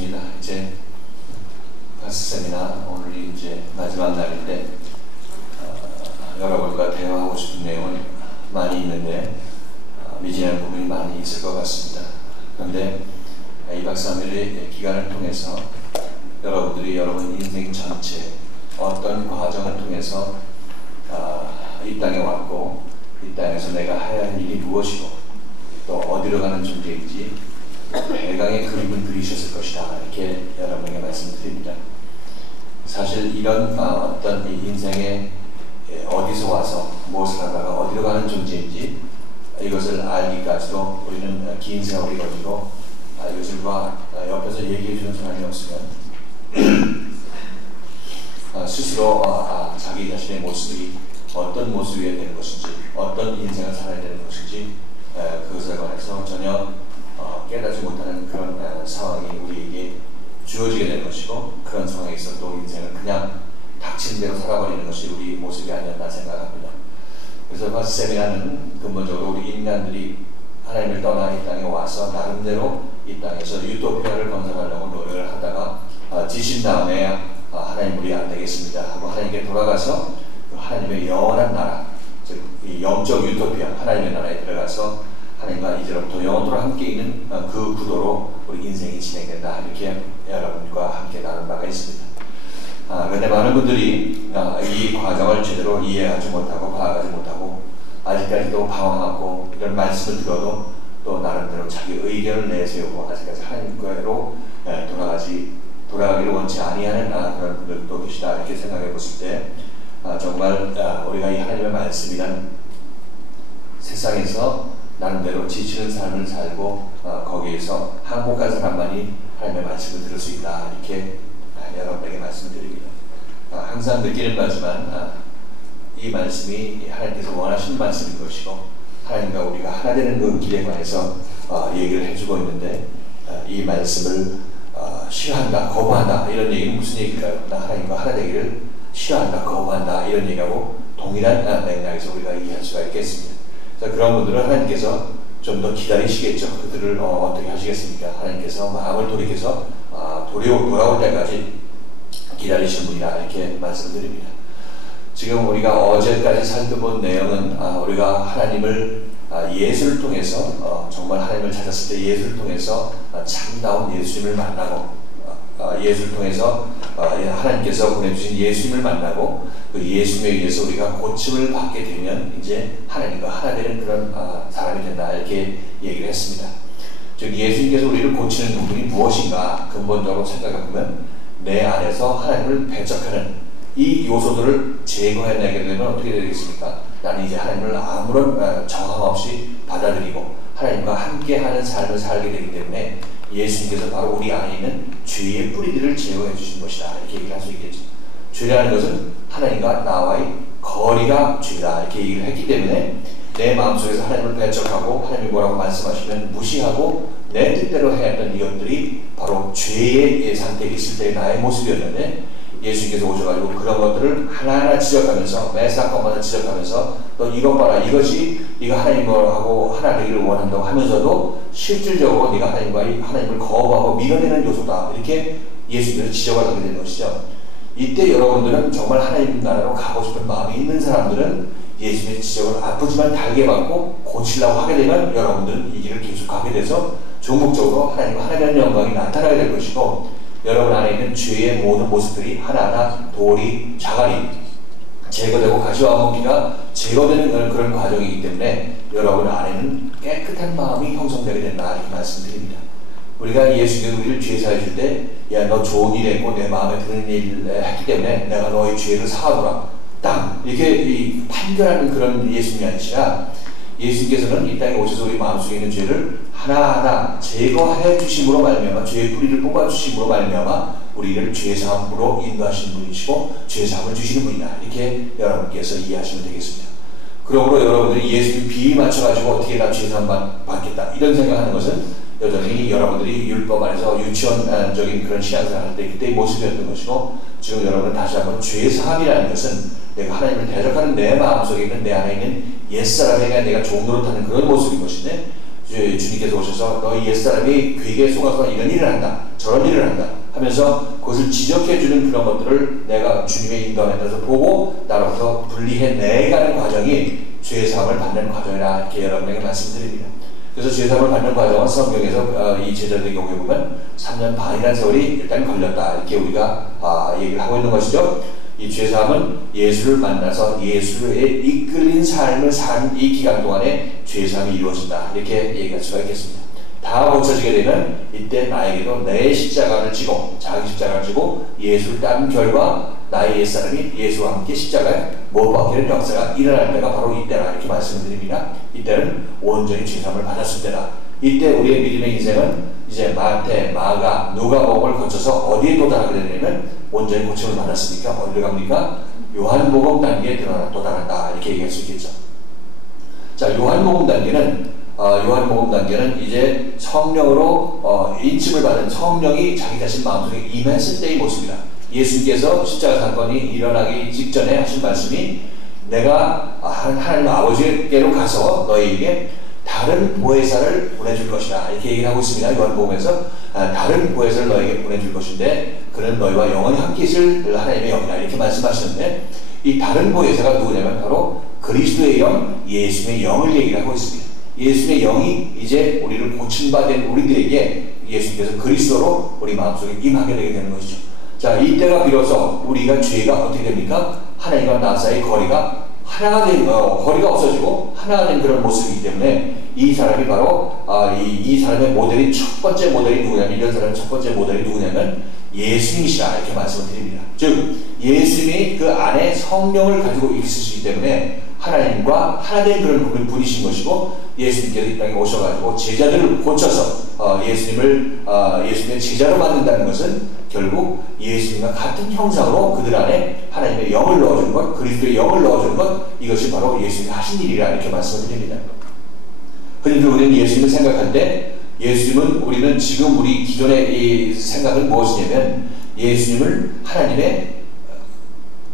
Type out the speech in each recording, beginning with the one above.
반갑습니다. 이제 파스 세미나 오늘이 이제 마지막 날인데 여러분과 대화하고 싶은 내용은 많이 있는데 미진한 부분이 많이 있을 것 같습니다. 그런데 2박 3일의 기간을 통해서 여러분들이 여러분 인생 전체 어떤 과정을 통해서 이 땅에 왔고 이 땅에서 내가 해야 할 일이 무엇이고 또 어디로 가는 존재인지 대강의 그림을 그리셨을 것이다, 이렇게 여러분에게 말씀드립니다. 사실 이런 어떤 이 인생에 어디서 와서 무엇을 하다가 어디로 가는 존재인지 이것을 알기까지도 우리는 긴 세월이 걸리고 이것을 옆에서 얘기해 주는 사람이 없으면 스스로 자기 자신의 모습이 어떤 모습이어야 되는 것인지 어떤 인생을 살아야 되는 것인지 그것에 관해서 전혀 깨닫지 못하는 그런 상황이 우리에게 주어지게 되는 것이고, 그런 상황에서 또 인생을 그냥 닥친 대로 살아버리는 것이 우리 모습이 아니었나 생각합니다. 그래서 파스 세미나는 근본적으로 우리 인간들이 하나님을 떠나 이 땅에 와서 나름대로 이 땅에서 유토피아를 건설하려고 노력을 하다가 지신 다음에 하나님 우리 안 되겠습니다 하고 하나님께 돌아가서 하나님의 영원한 나라, 즉 이 영적 유토피아 하나님의 나라에 들어가서 하나님과 이제로부터 영원토록 함께 있는 그 구도로 우리 인생이 진행된다, 이렇게 여러분과 함께 나눈 바가 있습니다. 그런데 많은 분들이 이 과정을 제대로 이해하지 못하고 파악하지 못하고 아직까지도 방황하고 이런 말씀을 들어도 또 나름대로 자기 의견을 내세우고 아직까지 하나님께로 돌아가기를 원치 아니하는 그런 분들도 계시다, 이렇게 생각해 봤을 때 정말 우리가 이 하나님의 말씀이란 세상에서 나름대로 지치는 삶을 살고 거기에서 항복한 사람만이 하나님의 말씀을 들을 수 있다, 이렇게 여러분에게 말씀을 드립니다. 항상 느끼는 바지만 이 말씀이 하나님께서 원하시는 말씀인 것이고 하나님과 우리가 하나 되는 그 길에 관해서 얘기를 해주고 있는데 이 말씀을 싫어한다, 거부한다, 이런 얘기는 무슨 얘기일까요? 하나님과 하나 되기를 싫어한다, 거부한다, 이런 얘기하고 동일한 맥락에서 우리가 이해할 수가 있겠습니다. 그런 분들은 하나님께서 좀 더 기다리시겠죠. 그들을 어떻게 하시겠습니까? 하나님께서 마음을 돌이켜서 돌아올 때까지 기다리시는 분이다, 이렇게 말씀을 드립니다. 지금 우리가 어제까지 살펴본 내용은 우리가 하나님을 예수를 통해서 정말 하나님을 찾았을 때 예수를 통해서 참다운 예수님을 만나고 예수를 통해서 하나님께서 보내주신 예수님을 만나고 그 예수님에 의해서 우리가 고침을 받게 되면 이제 하나님과 하나 되는 그런 사람이 된다, 이렇게 얘기를 했습니다. 즉 예수님께서 우리를 고치는 부분이 무엇인가 근본적으로 생각해보면 내 안에서 하나님을 배척하는 이 요소들을 제거해내게 되면 어떻게 되겠습니까? 나는 이제 하나님을 아무런 저항 없이 받아들이고 하나님과 함께하는 삶을 살게 되기 때문에 예수님께서 바로 우리 안에 있는 죄의 뿌리들을 제거해 주신 것이다, 이렇게 얘기를 할 수 있겠죠. 죄라는 것은 하나님과 나와의 거리가 죄다, 이렇게 얘기를 했기 때문에 내 마음속에서 하나님을 배척하고 하나님이 뭐라고 말씀하시면 무시하고 내 뜻대로 해야 했던 이것들이 바로 죄의 상태에 있을 때의 나의 모습이었는데 예수님께서 오셔가지고 그런 것들을 하나하나 지적하면서 매 사건마다 지적하면서 너 이것 봐라, 이것이 네가 하나님하고 하나 되기를 원한다고 하면서도 실질적으로 네가 하나님을 거부하고 밀어내는 요소다, 이렇게 예수님께서 지적을 하게 되는 것이죠. 이때 여러분들은 정말 하나님 나라로 가고 싶은 마음이 있는 사람들은 예수님의 지적을 아프지만 달게 받고 고치려고 하게 되면 여러분들은 이 길을 계속 가게 돼서 종목적으로 하나님과 하나 되는 영광이 나타나게 될 것이고, 여러분 안에 있는 죄의 모든 모습들이 하나하나 돌이 자갈이 제거되고 가시와 무기가 제거되는 그런 과정이기 때문에 여러분 안에는 깨끗한 마음이 형성되게 된다, 이렇게 말씀드립니다. 우리가 예수님께서 우리를 죄 사해 줄 때 야, 너 좋은 일 했고 내 마음에 드는 일을 했기 때문에 내가 너의 죄를 사하노라, 땅, 이렇게 판결하는 그런 예수님이 아니시라 예수님께서는 이 땅에 오셔서 우리 마음속에 있는 죄를 하나하나 제거해 주심으로 말미암아, 죄의 뿌리를 뽑아 주심으로 말미암아 우리를 죄사함으로 인도하시는 분이시고 죄사함을 주시는 분이다, 이렇게 여러분께서 이해하시면 되겠습니다. 그러므로 여러분들이 예수님 비위 맞춰가지고 어떻게 나 죄사함 받겠다 이런 생각하는 것은 여전히 여러분들이 율법 안에서 유치원적인 그런 신앙생활을 할 때 그때의 모습이었던 것이고, 지금 여러분은 다시 한번 죄사함이라는 것은 내가 하나님을 대적하는 내 마음속에 있는 내 안에 있는 옛사람에게 내가 종노릇하는 그런 모습인 것인데, 주님께서 오셔서 너희 옛사람이 괴계에 속아서 이런 일을 한다, 저런 일을 한다 하면서 그것을 지적해주는 그런 것들을 내가 주님의 인도함에 따라서 보고 나로부터 분리해내가는 과정이 죄사함을 받는 과정이라 이렇게 여러분에게 말씀드립니다. 그래서 죄사함을 받는 과정은 성경에서 이 제자들의 경우에 보면 3년 반이라는 세월이 일단 걸렸다 이렇게 우리가 얘기를 하고 있는 것이죠. 이 죄사함은 예수를 만나서 예수에 이끌린 삶을 산 이 기간 동안에 죄사함이 이루어진다 이렇게 얘기할 수가 있겠습니다. 다 고쳐지게 되면 이때 나에게도 내 십자가를 지고 자기 십자가를 지고 예수를 따른 결과 나의 옛사람이 예수와 함께 십자가에 못 박히는 역사가 일어날 때가 바로 이때라 이렇게 말씀을 드립니다. 이때는 온전히 죄사함을 받았을 때다. 이때 우리의 믿음의 인생은 이제 마태, 마가, 누가복음을 거쳐서 어디에 도달하게 되냐면 온전히 고침을 받았으니까 어디로 갑니까? 요한복음 단계에 도달한다 이렇게 얘기할 수 있겠죠. 자, 요한복음 단계는 이제 성령으로 인침을 받은 성령이 자기 자신 마음속에 임했을 때의 모습이다. 예수님께서 십자가 사건이 일어나기 직전에 하신 말씀이 내가 하나님 아버지께로 가서 너희에게 다른 보혜사를 보내줄 것이다 이렇게 얘기를 하고 있습니다. 요한복음에서 다른 보혜사를 너에게 보내줄 것인데 그는 너희와 영원히 함께 있을 하나님의 영이다 이렇게 말씀하시는데 이 다른 보혜사가 누구냐면 바로 그리스도의 영, 예수님의 영을 얘기를 하고 있습니다. 예수님의 영이 이제 우리를 고침받은 우리들에게 예수님께서 그리스도로 우리 마음속에 임하게 되게 되는 것이죠. 자, 이때가 비로소 우리가 죄가 어떻게 됩니까? 하나님과 나 사이의 거리가 하나가 된 거리가 없어지고 하나가 된 그런 모습이기 때문에 이 사람이 바로 이 사람의 모델이 첫 번째 모델이 누구냐면 이런 사람의 첫 번째 모델이 누구냐면 예수님이시라 이렇게 말씀을 드립니다. 즉 예수님이 그 안에 성령을 가지고 있으시기 때문에 하나님과 하나 된 그런 분이신 것이고 예수님께서 이 땅에 오셔가지고 제자들을 고쳐서 예수님의 제자로 만든다는 것은 결국 예수님과 같은 형상으로 그들 안에 하나님의 영을 넣어주는 것, 그리스도의 영을 넣어주는 것, 이것이 바로 예수님이 하신 일이라 이렇게 말씀을 드립니다. 그런데 우리는 예수님을 생각할 때 예수님은 우리는 지금 우리 기존의 이 생각은 무엇이냐면 예수님을 하나님의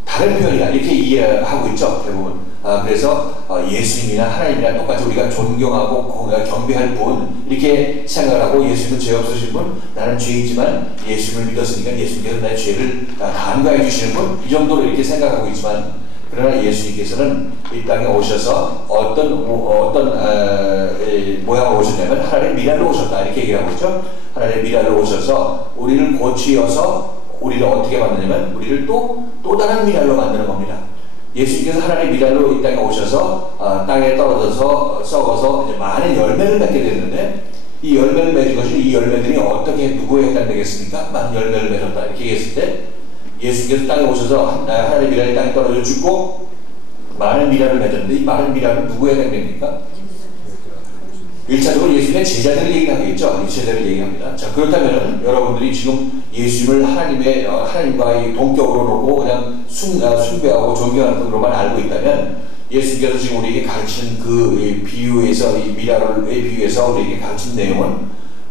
다른 표현이다 이렇게 이해하고 있죠 대부분. 그래서 예수님이나 하나님이나 똑같이 우리가 존경하고 경배할 분 이렇게 생각을 하고 예수님은 죄 없으신 분, 나는 죄 있지만 예수님을 믿었으니까 예수님께서 나의 죄를 간과해 주시는 분, 이 정도로 이렇게 생각하고 있지만 그러나 예수님께서는 이 땅에 오셔서 어떤 모양으로 오셨냐면 하나님의 미랄로 오셨다 이렇게 얘기하고 있죠. 하나님의 미랄로 오셔서 우리를 고치어서 우리를 어떻게 만드냐면 우리를 또 다른 미랄로 만드는 겁니다. 예수님께서 하나님의 미랄로 이 땅에 오셔서 땅에 떨어져서 썩어서 이제 많은 열매를 맺게 되는데 이 열매를 맺은 것이 이 열매들이 어떻게 누구에 해당되겠습니까? 많은 열매를 맺었다 이렇게 얘기했을 때 예수님께서 땅에 오셔서 하나님의 미랄이 땅에 떨어져 죽고 많은 미랄을 맺었는데 이 많은 미랄은 누구에 해당됩니까? 1차적으로 예수님의 제자들을 얘기하겠죠. 이 제자들을 얘기합니다. 자, 그렇다면 여러분들이 지금 예수님을 하나님과의 동격으로 놓고 그냥 숭배하고 존경하는 것으로만 알고 있다면 예수님께서 지금 우리에게 가르치는 그 비유에서 이 미랄의 비유에서 우리에게 가르친 내용은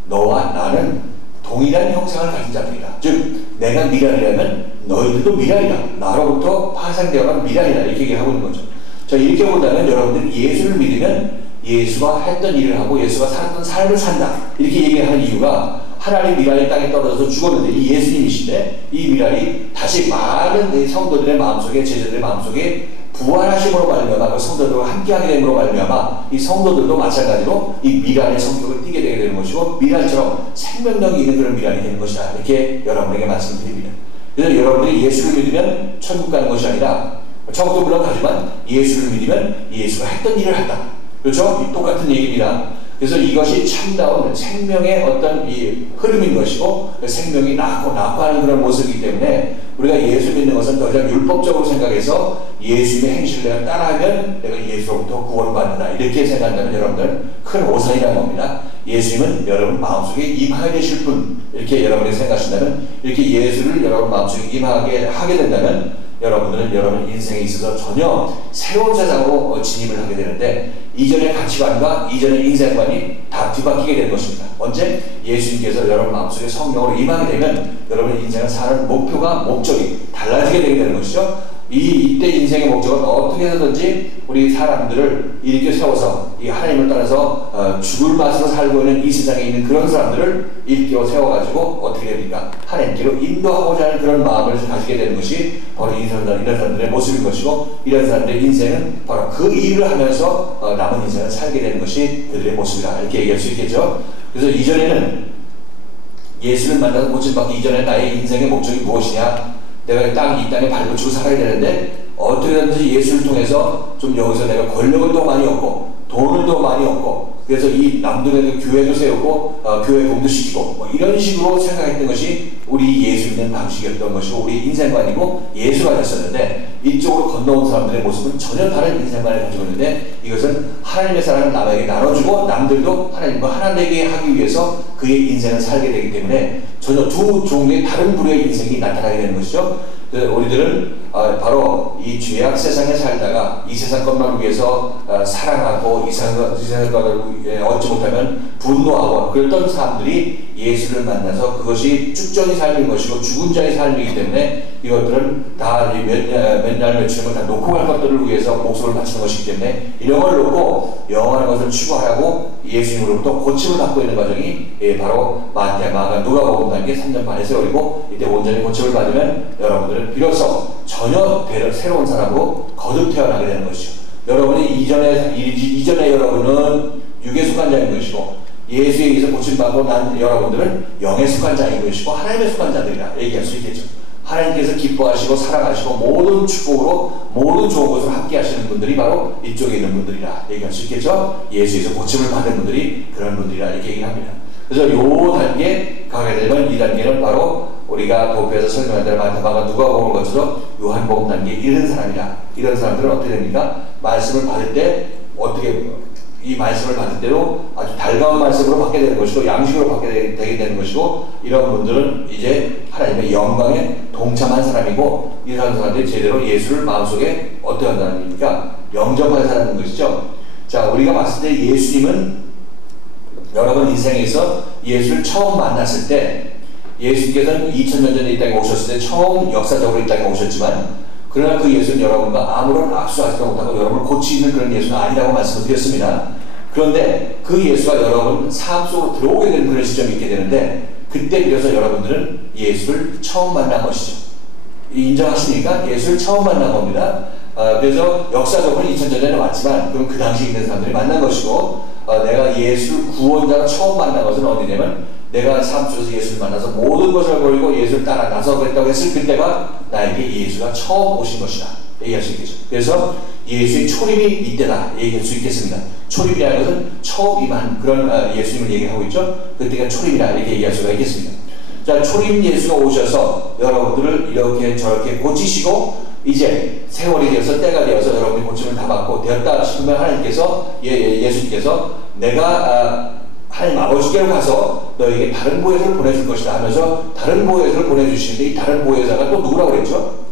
너와 나는 동일한 형상을 가진 자들이다. 즉 내가 미랄이라면 너희들도 미랄이다. 나로부터 파생되어간 미랄이다. 이렇게 얘기하고 있는 거죠. 자, 이렇게 본다면 여러분들이 예수를 믿으면 예수가 했던 일을 하고 예수가 살았던 삶을 산다 이렇게 얘기하는 이유가 하나님 미랄이 땅에 떨어져서 죽었는데 이 예수님이신데 이 미랄이 다시 많은 성도들의 마음속에 제자들의 마음속에 부활하심으로 말미암아 그 성도들과 함께하게 됨으로 말미암아 이 성도들도 마찬가지로 이 미랄의 성격을 띠게 되게 되는 것이고 미랄처럼 생명력이 있는 그런 미랄이 되는 것이다 이렇게 여러분에게 말씀드립니다. 그래서 여러분들이 예수를 믿으면 천국 가는 것이 아니라 천국도 물론 가지만 예수를 믿으면 예수가 했던 일을 한다. 그렇죠? 똑같은 얘기입니다. 그래서 이것이 참다운 생명의 어떤 이 흐름인 것이고 생명이 낙고하는 그런 모습이기 때문에 우리가 예수 믿는 것은 더 이상 율법적으로 생각해서 예수님의 행실을 내가 따라하면 내가 예수로부터 구원받는다 이렇게 생각한다면 여러분들 큰 오산이라는 겁니다. 예수님은 여러분 마음속에 임하게 되실 분 이렇게 여러분이 생각하신다면 이렇게 예수를 여러분 마음속에 임하게 하게 된다면 여러분들은 여러분 인생에 있어서 전혀 새로운 세상으로 진입을 하게 되는데 이전의 가치관과 이전의 인생관이 다 뒤바뀌게 되는 것입니다. 언제? 예수님께서 여러분 마음속에 성령으로 임하게 되면 여러분 인생을 사는 목표가 목적이 달라지게 되게 되는 것이죠. 이때 인생의 목적은 어떻게 해서든지 우리 사람들을 일으켜 세워서 이 하나님을 따라서 죽을 맛으로 살고 있는 이 세상에 있는 그런 사람들을 일으켜 세워가지고 어떻게 됩니까? 하나님께로 인도하고자 하는 그런 마음을 가지게 되는 것이 바로 이런 사람들의 모습인 것이고, 이런 사람들의 인생은 바로 그 일을 하면서 남은 인생을 살게 되는 것이 그들의 모습이다, 이렇게 얘기할 수 있겠죠. 그래서 이전에는 예수를 만나서 고침받기 이전에 나의 인생의 목적이 무엇이냐, 내가 이 땅에 발붙이고 살아야 되는데 어떻게든지 예수를 통해서 좀 여기서 내가 권력을 더 많이 얻고 돈을 더 많이 얻고, 그래서 이 남들에도 교회도 세우고 교회 공도 시키고 뭐 이런 식으로 생각했던 것이 우리 예수 믿는 방식이었던 것이고 우리 인생관이고 예수가 됐었는데, 이쪽으로 건너온 사람들의 모습은 전혀 다른 인생관을 가지고 있는데, 이것은 하나님의 사랑을 남에게 나눠주고 남들도 하나님과 하나 되게 하기 위해서 그의 인생을 살게 되기 때문에 전혀 두 종류의 다른 부류의 인생이 나타나게 되는 것이죠. 우리들은 바로 이 죄악 세상에 살다가 이 세상 것만 위해서 사랑하고 이 세상 것을 얻지 못하면 분노하고 그랬던 사람들이 예수를 만나서 그것이 쭉전이 삶인 것이고 죽은 자의 삶이기 때문에 이것들은 다 몇 날 며칠을 다 놓고 갈 것들을 위해서 목숨을 바치는 것이기 때문에 이런 걸 놓고 영원한 것을 추구하라고 예수님으로부터 고침을 받고 있는 과정이 바로 마태, 마가, 누가복음 단계 3년 반의 세월이고, 이때 온전히 고침을 받으면 여러분들은 비로소 전혀 새로운 사람으로 거듭 태어나게 되는 것이죠. 여러분이 이전에 여러분은 육에 속한 자인 것이고 예수에 의해서 고침받고 난 여러분들은 영에 속한 자인 것이고 하나님의 속한 자들이라 얘기할 수 있겠죠. 하나님께서 기뻐하시고 사랑하시고 모든 축복으로 모든 좋은 것을 함께 하시는 분들이 바로 이쪽에 있는 분들이라 얘기할 수 있겠죠. 예수에서 고침을 받은 분들이 그런 분들이라 이렇게 얘기를 합니다. 그래서 요 단계 가게 되면 이 단계는 바로 우리가 도표에서 설명한 대로 마태마가 누가복음을 거쳐서 요한복음 단계에 이른 사람이라. 이런 사람들은 어떻게 됩니까? 말씀을 받을 때 어떻게 이 말씀을 받을 때도 아주 달가운 말씀으로 받게 되는 것이고 양식으로 받게 되게 되는 것이고, 이런 분들은 이제 하나님의 영광에 동참한 사람이고, 이런 사람들이 제대로 예수를 마음속에 어떻게 한다는 얘기입니까? 영접한 사람인 것이죠. 자, 우리가 봤을 때 예수님은 여러분 인생에서 예수를 처음 만났을 때, 예수님께서는 2000년 전에 이 땅에 오셨을 때 처음 역사적으로 이 땅에 오셨지만, 그러나 그 예수는 여러분과 아무런 악수하지도 못하고 여러분을 고치는 그런 예수는 아니라고 말씀을 드렸습니다. 그런데 그 예수가 여러분 삶 속으로 들어오게 되는 그런 시점이 있게 되는데, 그때 비로소 여러분들은 예수를 처음 만난 것이죠. 인정하십니까? 예수를 처음 만난 겁니다. 그래서 역사적으로 2000년 전에 왔지만 그럼 그 당시 있는 사람들이 만난 것이고, 내가 예수를 구원자로 처음 만난 것은 어디냐면, 내가 삶 속에서 예수를 만나서 모든 것을 버리고 예수를 따라 나서겠다고 했을 그때가 나에게 예수가 처음 오신 것이다 얘기할 수 있겠죠. 그래서 예수의 초림이 이때다 얘기할 수 있겠습니다. 초림이라는 것은 처음 임한 그런 예수님을 얘기하고 있죠. 그때가 초림이라 이렇게 얘기할 수가 있겠습니다. 자, 초림 예수가 오셔서 여러분들을 이렇게 저렇게 고치시고, 이제 세월이 되어서 때가 되어서 여러분이 고침을 다 받고 되었다 싶으면 하나님께서 예수님께서 내가 하나님 아버지께로 가서 너에게 다른 보혜사를 보내줄 것이다 하면서 다른 보혜사를 보내주시는데, 이 다른 보혜사가 또 누구라고 그랬죠?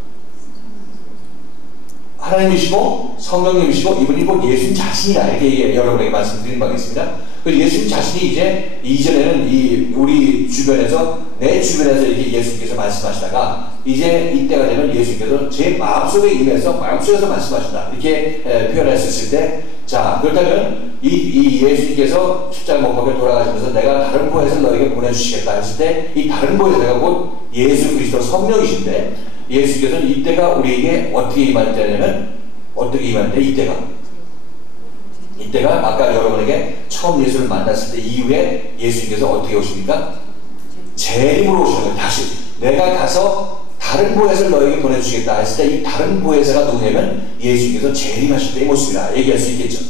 하나님이시고 성령님이시고 이분이 곧 예수님 자신이다 이렇게 여러분에게 말씀드린 바가 있습니다. 예수님 자신이 이제 이전에는 우리 주변에서 내 주변에서 이렇게 예수님께서 말씀하시다가 이제 이때가 되면 예수님께서 제 마음속에 임해서 마음속에서 말씀하신다 이렇게 표현할 수 있을 때, 자 그렇다면 이 예수님께서 십자가 못 박혀 돌아가시면서 내가 다른 보혜사를 너에게 보내주시겠다 했을 때, 이 다른 보혜사가 곧 예수 그리스도 성령이신데, 예수께서는 이때가 우리에게 어떻게 임할 때냐면, 어떻게 임할 때 이때가 아까 여러분에게 처음 예수를 만났을 때 이후에 예수님께서 어떻게 오십니까? 재림으로 오시는 거예요. 다시 내가 가서 다른 보혜사를 너에게 보내주시겠다 했을 때, 이 다른 보혜사가 누구냐면 예수님께서 재림하실 때의 모습이라 얘기할 수 있겠죠.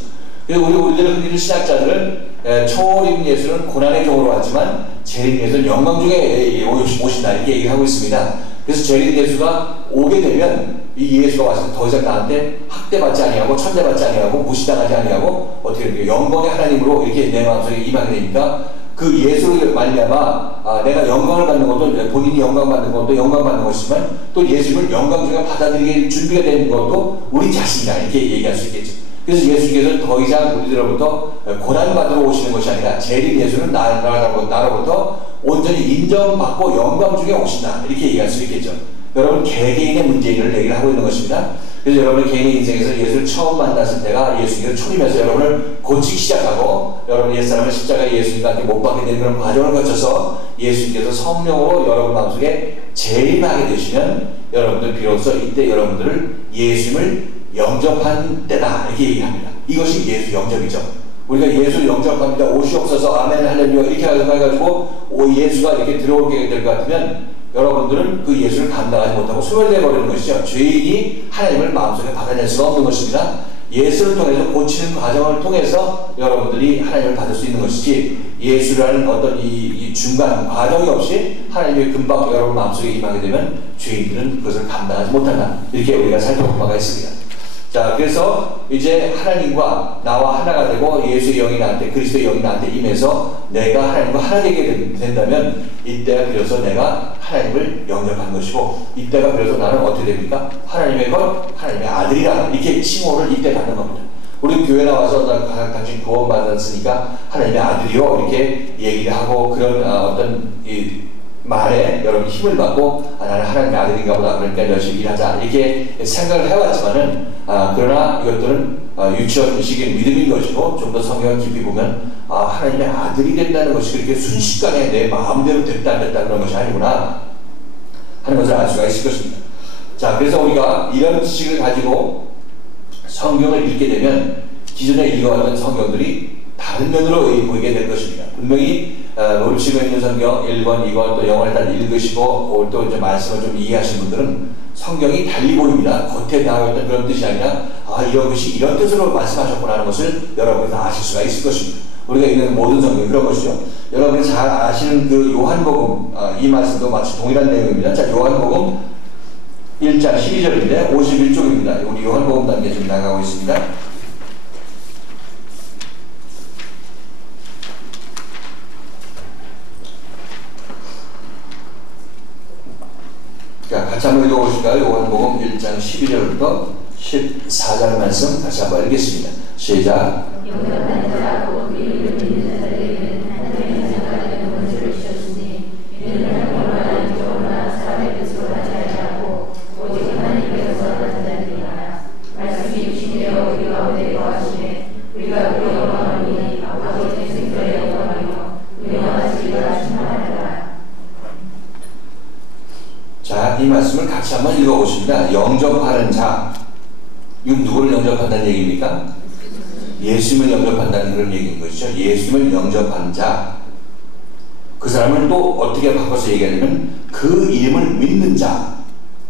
그래서 우리들은 흔히 신학자들은 초림 예수는 고난의 종으로 왔지만 재림 예수는 영광 중에 오신다 이렇게 얘기하고 있습니다. 그래서 재림 예수가 오게 되면 이 예수가 와서 더 이상 나한테 학대받지 아니하고 천대받지 아니하고 무시당하지 아니하고 어떻게 됩니까? 영광의 하나님으로 이렇게 내 마음속에 임하게 되니까, 그 예수를 말미암아 내가 영광을 받는 것도, 본인이 영광 받는 것도 영광 받는 것이지만 또 예수를 영광 중에 받아들이게 준비가 되는 것도 우리 자신이다 이렇게 얘기할 수 있겠죠. 그래서 예수께서는 더 이상 우리들로부터 고난받으러 오시는 것이 아니라 재림 예수는 나로부터 온전히 인정받고 영광 중에 오신다 이렇게 얘기할 수 있겠죠. 여러분 개개인의 문제를 얘기를 하고 있는 것입니다. 그래서 여러분의 개인의 인생에서 예수를 처음 만났을 때가 예수님께서 초림해서 여러분을 고치기 시작하고 여러분 옛사람을 십자가에 예수님과 함께 못 박게 되는 그런 과정을 거쳐서 예수님께서 성령으로 여러분 마음속에 재림하게 되시면 여러분들 비로소 이때 여러분들을 예수님을 영접한 때다 이렇게 얘기합니다. 이것이 예수 영접이죠. 우리가 예수 영접합니다. 옷이 없어서 아멘 할렐루야 이렇게 해가지고 예수가 이렇게 들어오게 될 것 같으면 여러분들은 그 예수를 감당하지 못하고 소멸되어 버리는 것이죠. 죄인이 하나님을 마음속에 받아낼 수가 없는 것입니다. 예수를 통해서 고치는 과정을 통해서 여러분들이 하나님을 받을 수 있는 것이지 예수라는 어떤 이 중간 과정이 없이 하나님의 금방 여러분 마음속에 임하게 되면 죄인들은 그것을 감당하지 못한다. 이렇게 우리가 살펴본 바가 있습니다. 자, 그래서 이제 하나님과 나와 하나가 되고 예수의 영이 나한테 그리스도의 영이 나한테 임해서 내가 하나님과 하나 되게 된다면 이때가 비로소 내가 하나님을 영접한 것이고 이때가 비로소 나는 어떻게 됩니까? 하나님의 것, 하나님의 아들이라 이렇게 칭호를 이때 받는 겁니다. 우리 교회 나와서 당신 구원 받았으니까 하나님의 아들이요 이렇게 얘기를 하고 그런 어떤 이 말에 여러분 힘을 받고 나는 하나님의 아들인가 보다 그러니까 열심히 일하자 이렇게 생각을 해왔지만은 그러나 이것들은 유치원식의 믿음인 것이고 좀 더 성경을 깊이 보면 하나님의 아들이 된다는 것이 그렇게 순식간에 내 마음대로 됐다 안 됐다 그런 것이 아니구나 하는 것을 알 수가 있을 것입니다. 자, 그래서 우리가 이런 지식을 가지고 성경을 읽게 되면 기존에 읽어왔던 성경들이 다른 면으로 보이게 될 것입니다. 분명히 모르시고 있는 성경 1권, 2권 또 영어를 다 읽으시고 또 이제 말씀을 좀 이해하시는 분들은 성경이 달리 보입니다. 겉에 나와있던 그런 뜻이 아니라 이런 것이 이런 뜻으로 말씀하셨구나 하는 것을 여러분이 다 아실 수가 있을 것입니다. 우리가 읽는 모든 성경이 그런 것이죠. 여러분이 잘 아시는 그 요한복음 이 말씀도 마치 동일한 내용입니다. 자, 요한복음 1장 12절인데 51쪽입니다. 우리 요한복음 단계 지금 나가고 있습니다. 자, 같이 한번 읽어보실까요? 요한복음 1장 12절부터 14절 말씀 다시 한번 읽겠습니다. 시작. 자, 이 말씀을 같이 한번 읽어보십니다. 영접하는 자, 이건 누구를 영접한다는 얘기입니까? 예수님을 영접한다는 그런 얘기인 것이죠. 예수님을 영접하는 자, 그 사람을 또 어떻게 바꿔서 얘기하냐면 그 이름을 믿는 자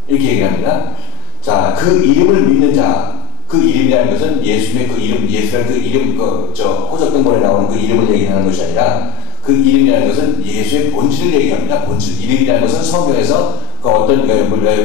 이렇게 얘기합니다. 자, 그 이름을 믿는 자, 그 이름이라는 것은 예수님의 그 이름, 예수라는 그 이름, 호적등본에 나오는 그 이름을 얘기하는 것이 아니라 그 이름이라는 것은 예수의 본질을 얘기합니다. 본질. 이름이라는 것은 성경에서 그 어떤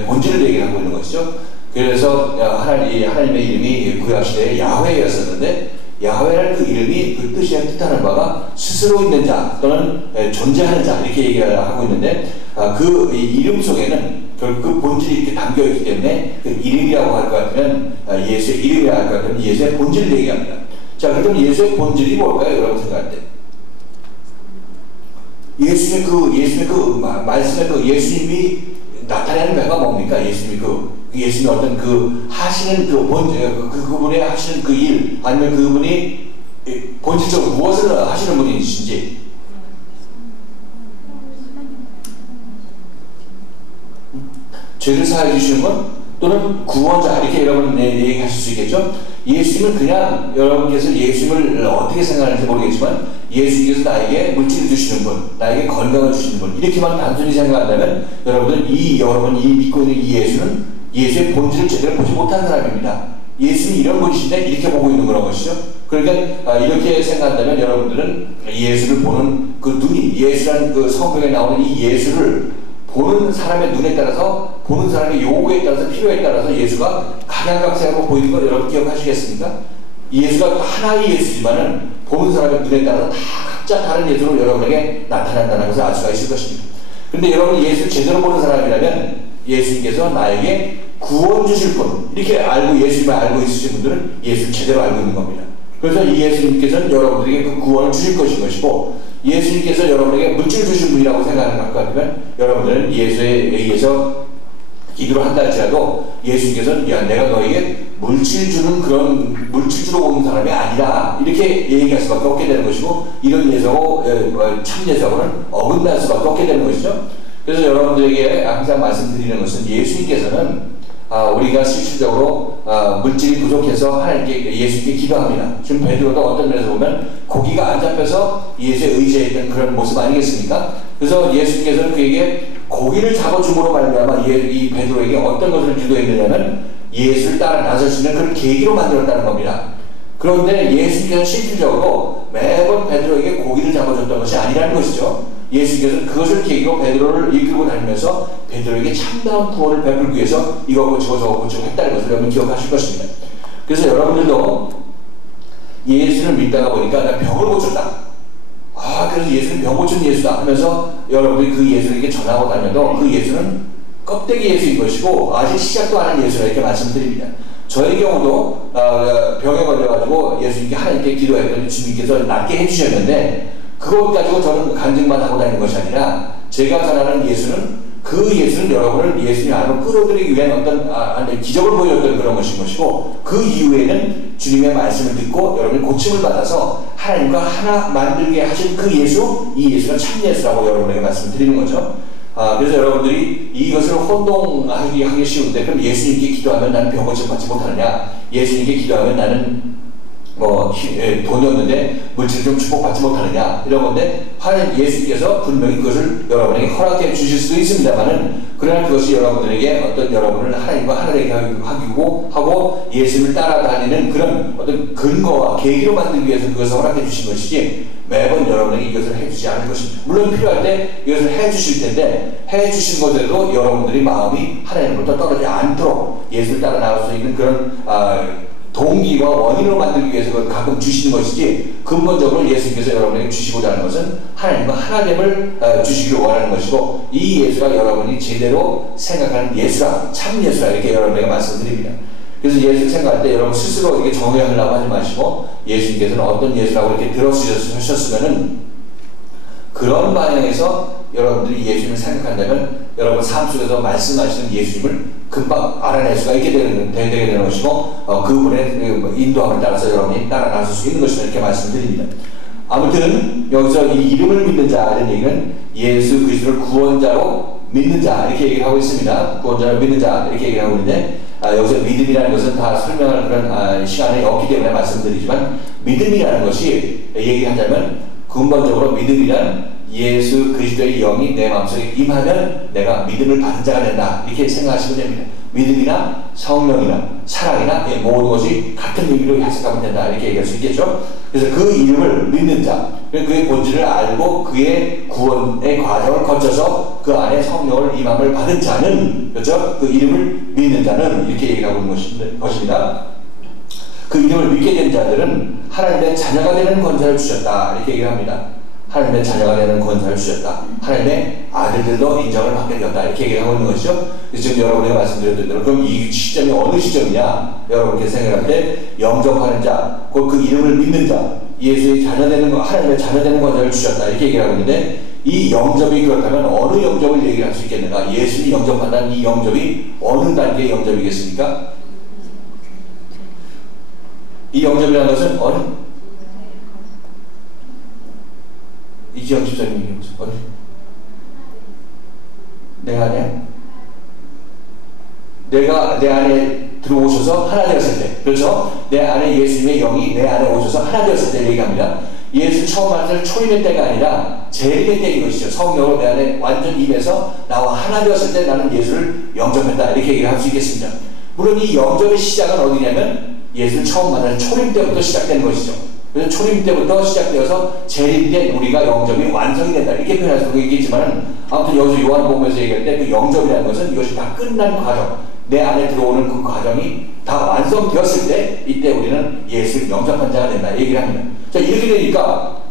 본질을 얘기하고 있는 것이죠. 그래서 하나님의 이름이 구약시대에 야훼였었는데 야훼라는 그 이름이 그 뜻이 뜻하는 바가 스스로 있는 자 또는 존재하는 자 이렇게 얘기를 하고 있는데 그 이름 속에는 그 본질이 이렇게 담겨있기 때문에 그 이름이라고 할 것 같으면 예수의 이름이라고 할 것 같으면 예수의 본질을 얘기합니다. 자, 그럼 예수의 본질이 뭘까요? 여러분 생각할 때 예수님의 그 말씀의 그 예수님이 나타내는 바가 뭡니까? 예수님이 어떤 그 하시는 그분의 하시는 그 일, 아니면 그분이 본질적으로 무엇을 하시는 분이신지. 죄를 사해 주시는 것 또는 구원자 이렇게 여러분 얘기하실 수 있겠죠. 예수님은 그냥 여러분께서 예수님을 어떻게 생각하는지 모르겠지만 예수님께서 나에게 물질을 주시는 분, 나에게 건강을 주시는 분 이렇게만 단순히 생각한다면 여러분이 믿고 있는 이 예수는 예수의 본질을 제대로 보지 못한 사람입니다. 예수는 이런 분이신데 이렇게 보고 있는 그런 것이죠. 그러니까 이렇게 생각한다면 여러분들은 예수를 보는 그 눈이 예수라는 그 성경에 나오는 이 예수를 보는 사람의 눈에 따라서 보는 사람의 요구에 따라서 필요에 따라서 예수가 각양각색하고 보이는 걸 여러분 기억하시겠습니까? 예수가 하나의 예수지만은 보는 사람의 눈에 따라서 다 각자 다른 예수로 여러분에게 나타난다는 것을 알 수가 있을 것입니다. 그런데 여러분이 예수를 제대로 보는 사람이라면 예수님께서 나에게 구원 주실 분 이렇게 알고 예수님을 알고 있으신 분들은 예수를 제대로 알고 있는 겁니다. 그래서 이 예수님께서는 여러분들에게 그 구원을 주실 것이고 예수님께서 여러분에게 물질을 주신 분이라고 생각하는 것 같으면 여러분들은 예수에 의해서 기도를 한다 할지라도 예수님께서는 야, 내가 너에게 물질 주는 그런 물질 주러 오는 사람이 아니라 이렇게 얘기할 수밖에 없게 되는 것이고, 이런 예수하고 참 예수하고는 어긋날 수밖에 없게 되는 것이죠. 그래서 여러분들에게 항상 말씀드리는 것은 예수님께서는 우리가 실질적으로 물질이 부족해서 하나님께 예수님께 기도합니다. 지금 베드로도 어떤 면에서 보면 고기가 안 잡혀서 예수에 의지했던 그런 모습 아니겠습니까? 그래서 예수님께서는 그에게 고기를 잡아줌으로 말미암아 이 베드로에게 어떤 것을 유도했느냐면 예수를 따라 나설 수 있는 그런 계기로 만들었다는 겁니다. 그런데 예수님께서는 실질적으로 매번 베드로에게 고기를 잡아줬던 것이 아니라는 것이죠. 예수님께서는 그것을 계기로 베드로를 이끌고 다니면서 베드로에게 참다운 구원을 베풀기 위해서 이거 고치고 저거 고치고 했다는 것을 여러분 기억하실 것입니다. 그래서 여러분들도 예수를 믿다가 보니까 나 병을 고쳤다. 그래서 예수는 병 고친 예수다 하면서 여러분들이 그 예수에게 전하고 다녀도 그 예수는 껍데기 예수인 것이고 아직 시작도 안 한 예수라 이렇게 말씀드립니다. 저의 경우도 병에 걸려가지고 예수님께 하나님께 기도했더니 주님께서 낫게 해주셨는데 그것 가지고 저는 간증만 하고 다니는 것이 아니라 제가 전하는 예수는 그 예수는 여러분을 예수님 안으로 끌어들이기 위한 어떤 기적을 보여줬던 그런 것인 것이고, 그 이후에는 주님의 말씀을 듣고 여러분이 고침을 받아서 하나님과 하나 만들게 하신 그 예수, 이 예수는 참 예수라고 여러분에게 말씀드리는 거죠. 그래서 여러분들이 이것을 혼동하기 쉬운데, 그럼 예수님께 기도하면 나는 병 고침 받지 못하느냐, 예수님께 기도하면 나는 돈이 없는데 물질 좀 축복받지 못하느냐, 이런 건데 하나님 예수님께서 분명히 그것을 여러분에게 허락해 주실 수도 있습니다만은, 그러나 그것이 여러분들에게 어떤 여러분을 하나님과 하나님에게 하고 예수님을 따라다니는 그런 어떤 근거와 계기로 만들기 위해서 그것을 허락해 주신 것이지 매번 여러분에게 이것을 해주지 않을 것입니다. 물론 필요할 때 이것을 해주실 텐데 해주신 것에도 여러분들이 마음이 하나님으로부터 떨어지지 않도록 예수를 따라 나올 수 있는 그런 동기와 원인으로 만들기 위해서 그걸 가끔 주시는 것이지, 근본적으로 예수님께서 여러분에게 주시고자 하는 것은 하나님과 하나됨을 주시기를 원하는 것이고, 이 예수가 여러분이 제대로 생각하는 예수라, 참 예수라 이렇게 여러분에게 말씀드립니다. 그래서 예수를 생각할 때 여러분 스스로 이렇게 정의하려고 하지 마시고, 예수님께서는 어떤 예수라고 이렇게 들어주셨으면은 그런 방향에서 여러분들이 예수님을 생각한다면 여러분 삶 속에서 말씀하시는 예수님을 금방 알아낼 수가 있게 되게 되는 것이고, 그분의 인도함을 따라서 여러분이 따라 나설 수 있는 것이다 이렇게 말씀드립니다. 아무튼 여기서 이 이름을 믿는 자라는 얘기는 예수 그리스도를 구원자로 믿는 자 이렇게 얘기를 하고 있습니다. 구원자로 믿는 자 이렇게 얘기를 하고 있는데, 여기서 믿음이라는 것은 다 설명할 그런 시간이 없기 때문에 말씀드리지만, 믿음이라는 것이 얘기하자면 근본적으로 믿음이란 예수 그리스도의 영이 내 마음속에 임하면 내가 믿음을 받은 자가 된다 이렇게 생각하시면 됩니다. 믿음이나 성령이나 사랑이나 모든 것이 같은 의미로 해석하면 된다 이렇게 얘기할 수 있겠죠. 그래서 그 이름을 믿는 자, 그의 본질을 알고 그의 구원의 과정을 거쳐서 그 안에 성령을 임함을 받은 자는, 그렇죠? 그 이름을 믿는 자는 이렇게 얘기하고 있는 것입니다. 그 이름을 믿게 된 자들은 하나님의 자녀가 되는 권세를 주셨다 이렇게 얘기를 합니다. 하나님의 자녀가 되는 권세를 주셨다. 하나님의 아들들도 인정을 받게 되었다 이렇게 얘기를 하고 있는 것이죠. 지금 여러분에게 말씀드렸던 대로 그럼 이 시점이 어느 시점이냐, 여러분께 생각할 때 영접하는 자, 곧 그 이름을 믿는 자, 예수의 자녀 되는 거, 하나님의 자녀 되는 권세를 주셨다 이렇게 얘기를 하고 있는데, 이 영접이 그렇다면 어느 영접을 얘기할 수 있겠는가? 예수님이 영접한다는 이 영접이 어느 단계의 영접이겠습니까? 이 영접이라는 것은 어느? 이지영 집사님 얘기해보세요. 어디? 내 안에? 내가 내 안에 들어오셔서 하나 되었을 때, 그렇죠? 내 안에 예수님의 영이 내 안에 오셔서 하나 되었을 때 얘기합니다. 예수 처음 만날 초림의 때가 아니라 재림의 때인 것이죠. 성령으로 내 안에 완전 임해서 나와 하나 되었을 때 나는 예수를 영접했다 이렇게 얘기를 할 수 있겠습니다. 물론 이 영접의 시작은 어디냐면 예수를 처음 만나는 초림 때부터 시작되는 것이죠. 그래서 초림 때부터 시작되어서 재림 때 우리가 영접이 완성이 된다 이렇게 표현할 수도 있겠지만, 아무튼 여기서 요한복음에서 얘기할 때 그 영접이라는 것은 이것이 다 끝난 과정, 내 안에 들어오는 그 과정이 다 완성되었을 때 이때 우리는 예수를 영접한 자가 된다 얘기를 합니다. 자, 이렇게 되니까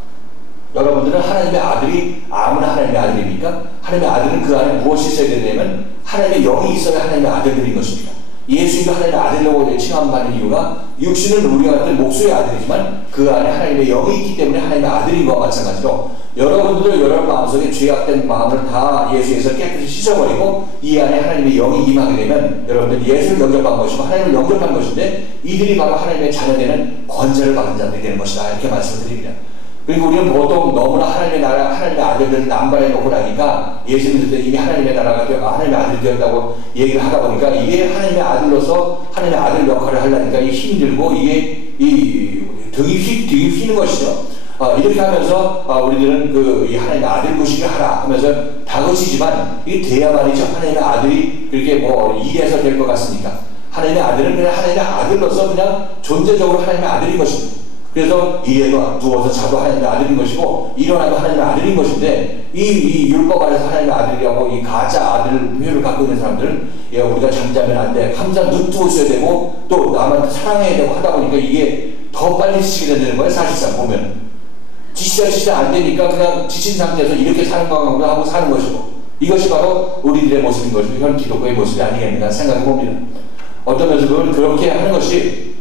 여러분들은 하나님의 아들이 아무나 하나님의 아들입니까? 하나님의 아들은 그 안에 무엇이 있어야 되냐면 하나님의 영이 있어야 하나님의 아들들인 것입니다. 예수님도 하나님의 아들이라고 칭함받는 이유가 육신은 우리가 같은 목수의 아들이지만 그 안에 하나님의 영이 있기 때문에 하나님의 아들인 것과 마찬가지로 여러분들도 여러분 마음속에 죄악된 마음을 다 예수에서 깨끗이 씻어버리고 이 안에 하나님의 영이 임하게 되면 여러분들 예수를 영접한 것이고 하나님을 영접한 것인데 이들이 바로 하나님의 자녀되는 권세를 받은 자들이 되는 것이다. 이렇게 말씀을 드립니다. 그리고 우리는 보통 너무나 하나님의 나라, 하나님의 아들들을 남발해 놓고 나니까 예수 믿을 때 이미 하나님의 나라가 되어 하나님의 아들이 되었다고 얘기를 하다 보니까 이게 하나님의 아들로서 하나님의 아들 역할을 하려니까 이게 힘들고 이게 등이 휘는 것이죠. 이렇게 하면서 우리들은 이 하나님의 아들 구실을 하라 하면서 다그치지만 이게 돼야 말이죠. 하나님의 아들이 그렇게 일해서 될 것 같습니까? 하나님의 아들은 그냥 하나님의 아들로서 그냥 존재적으로 하나님의 아들인 것입니다. 그래서 이래도 누워서 자도 하나님의 아들인 것이고 일어나도 하나님의 아들인 것인데 이 율법 안에서 하나님의 아들이라고 이 가짜 아들 표현을 갖고 있는 사람들은 우리가 잠자면 안 돼. 항상 눈 뜨고 있어야 되고 또 남한테 사랑해야 되고 하다 보니까 이게 더 빨리 지치게 되는 거예요. 사실상 보면 지치다 안 되니까 그냥 지친 상태에서 이렇게 사는 건가 하고 사는 것이고 이것이 바로 우리들의 모습인 것이고 현 기독교의 모습이 아니겠는가 생각해 봅니다. 어떤 면에서 보면 그렇게 하는 것이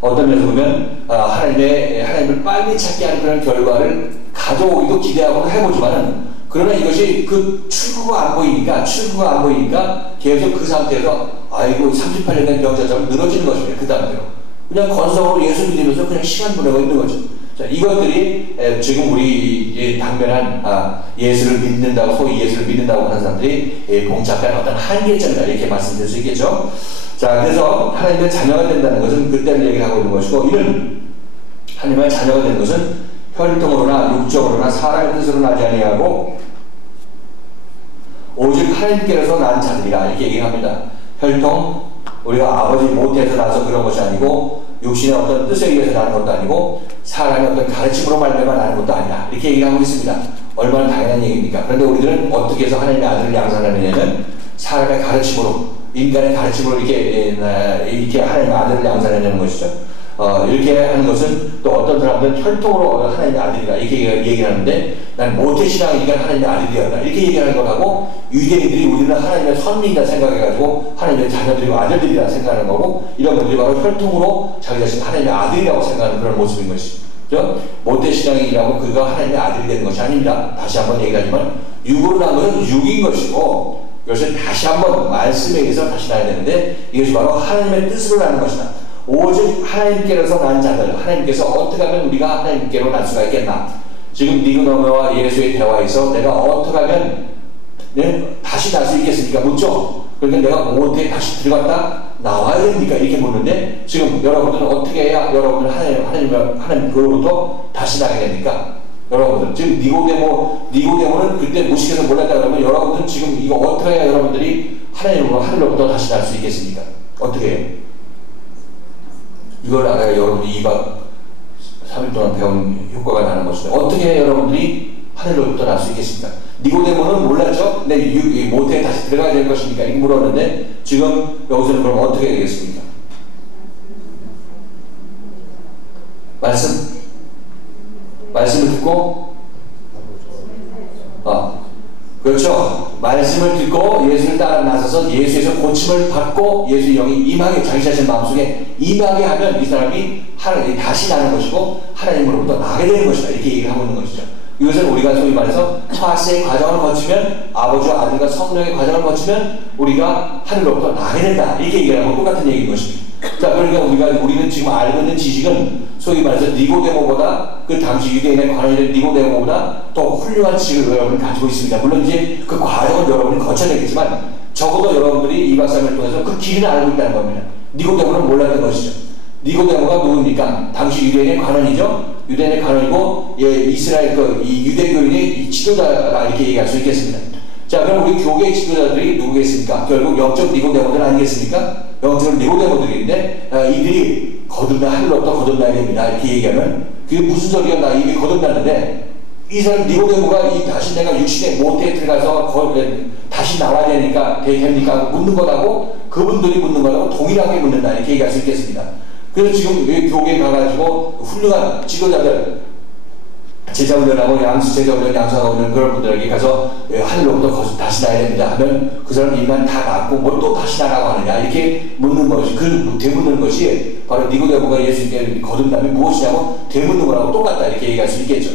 어떤 면에서 보면 하나님을 빨리 찾게 하는 그런 결과를 가져오기도 기대하고 해보지만은 그러나 이것이 그 출구가 안 보이니까 계속 그 상태에서 아이고 38년 된 병자처럼 늘어지는 것입니다. 그 단계로 그냥 건성으로 예수 믿으면서 그냥 시간 보내고 있는 거죠. 자, 이것들이 지금 우리 당면한 예수를 믿는다고 소위 예수를 믿는다고 하는 사람들이 봉착한 어떤 한계점이다 이렇게 말씀드릴 수 있겠죠. 자, 그래서 하나님의 자녀가 된다는 것은 그때를 얘기하고 있는 것이고 이는 하나님의 자녀가 되는 것은 혈통으로나 육적으로나 사람의 뜻으로 나지 아니하고 오직 하나님께로서 난 자들이라 이렇게 얘기합니다. 혈통 우리가 아버지 모태에서 나서 그런 것이 아니고 육신의 어떤 뜻에 의해서 나는 것도 아니고 사람의 어떤 가르침으로 말미암아 나는 것도 아니라 이렇게 얘기하고 있습니다. 얼마나 당연한 얘기입니까? 그런데 우리들은 어떻게 해서 하나님의 아들을 양산하느냐면 사람의 가르침으로 인간의 가르침으로 이렇게 하나님의 아들을 양산해내는 것이죠. 이렇게 하는 것은 또 어떤 사람들은 혈통으로 하나님의 아들이다 이렇게 얘기를 하는데 난 모태신앙이니까 하나님의 아들이었다 이렇게 얘기하는 것하고 유대인들이 우리는 하나님의 선민이다 생각해가지고 하나님의 자녀들이고 아들들이다 생각하는 거고 이런 것들이 바로 혈통으로 자기 자신 하나님의 아들이라고 생각하는 그런 모습인 것이죠. 모태신앙이라고 그가 하나님의 아들이 되는 것이 아닙니다. 다시 한번 얘기하지만 육으로 난 것은 육인 것이고 이것을 다시 한번 말씀에 의해서 다시 나야 되는데 이것이 바로 하나님의 뜻으로 나는 것이다. 오직 하나님께로서 난 자들 하나님께서 어떻게 하면 우리가 하나님께로 날 수가 있겠나. 지금 니고데모와 예수의 대화에서 내가 어떻게 하면 다시 날 수 있겠습니까? 묻죠. 그러니까 내가 모태에 다시 들어갔다 나와야 됩니까? 이렇게 묻는데 지금 여러분들은 어떻게 해야 여러분들 하나님 그로부터 다시 나게 됩니까? 여러분들 지금 니고데모는 그때 무식해서 몰랐다 그러면 여러분들은 지금 이거 어떻게 해야 여러분들이 하늘로부터 다시 날 수 있겠습니까? 어떻게 해요? 이걸 알아야 여러분들이 2박 3일 동안 배운 효과가 나는 것인데 어떻게 해야 여러분들이 하늘로부터 날 수 있겠습니까? 니고데모는 몰랐죠? 내 모태에 다시 들어가야 될 것입니까? 이렇게 물었는데 지금 여기서는 그럼 어떻게 되겠습니까? 말씀을 듣고 그렇죠. 말씀을 듣고 예수를 따라 나서서 예수에서 고침을 받고 예수의 영이 임하게 자기 자신 마음속에 임하게 하면 이 사람이 하나님 다시 나는 것이고 하나님으로부터 나게 되는 것이다 이렇게 얘기를 하고 있는 것이죠. 이것은 우리가 소위 말해서 파세의 과정을 거치면 아버지와 아들과 성령의 과정을 거치면 우리가 하늘로부터 나게 된다 이렇게 얘기를 하고 똑같은 얘기인 것입니다. 자, 그러니까 우리는 지금 알고 있는 지식은 소위 말해서 니고데모보다 그 당시 유대인의 관원이 니고데모보다 더 훌륭한 지식을 여러분이 가지고 있습니다. 물론 이제 그 과정을 여러분이 거쳐야 되겠지만 적어도 여러분들이 2박 3일 통해서 그 길은 알고 있다는 겁니다. 니고데모는 몰랐던 것이죠. 니고데모가 누굽니까? 당시 유대인의 관원이죠. 유대인의 관원이고 이스라엘 이 유대교인의 지도자라 이렇게 얘기할 수 있겠습니다. 자, 그럼 우리 교계 지도자들이 누구겠습니까? 결국 영적 니고데모들 아니겠습니까? 영적 니고데모들인데 이들이 하늘로부터 거듭나야 됩니다. 이렇게 얘기하면 그게 무슨 소리가 나 이미 거듭났는데 이 사람 니고데모가 다시 내가 육신의 모태에 들어가서 다시 나와야 됩니까 묻는 거라고 그분들이 묻는 거라고 동일하게 묻는다 이렇게 얘기할 수 있겠습니다. 그래서 지금 교계에 가가지고 훌륭한 지도자들 제자 훈련하고 제자 훈련 양수하고 있는 그런 분들에게 가서 하늘로부터 다시 나야 됩니다 하면 그 사람 인간 다 낫고 뭘 또 다시 나라고 하느냐 이렇게 묻는 것이 그 되묻는 것이 바로 니고데모가 예수님께 거듭남이 무엇이냐고 되묻는 거라고 똑같다 이렇게 얘기할 수 있겠죠.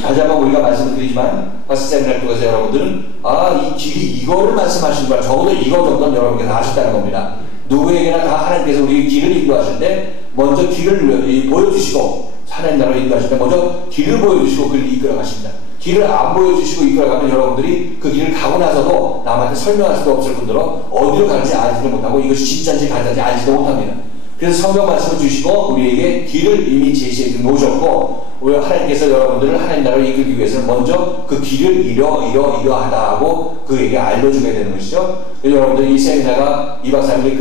다시 한번 우리가 말씀을 드리지만 파스 세미나를 통해서 여러분들은 이 길이 이거를 말씀하시는 거라 적어도 이거 정도는 여러분께서 아셨다는 겁니다. 누구에게나 다 하나님께서 우리 길을 인도하실 때 먼저 길을 보여주시고 하나님 나라를 인도하실 때 먼저 길을 보여주시고 그를 이끌어 가십니다. 길을 안 보여주시고 이끌어가면 여러분들이 그 길을 가고 나서도 남한테 설명할 수도 없을 뿐더러 어디로 가는지 알지도 못하고 이것이 진짜인지 가짜인지 알지도 못합니다. 그래서 성경 말씀을 주시고 우리에게 길을 이미 제시해 놓으셨고 우리 하나님께서 여러분들을 하나님 나라를 이끌기 위해서는 먼저 그 길을 이러하다 하고 그에게 알려주게 되는 것이죠. 그래서 여러분들 이 세미나가 2박 3일이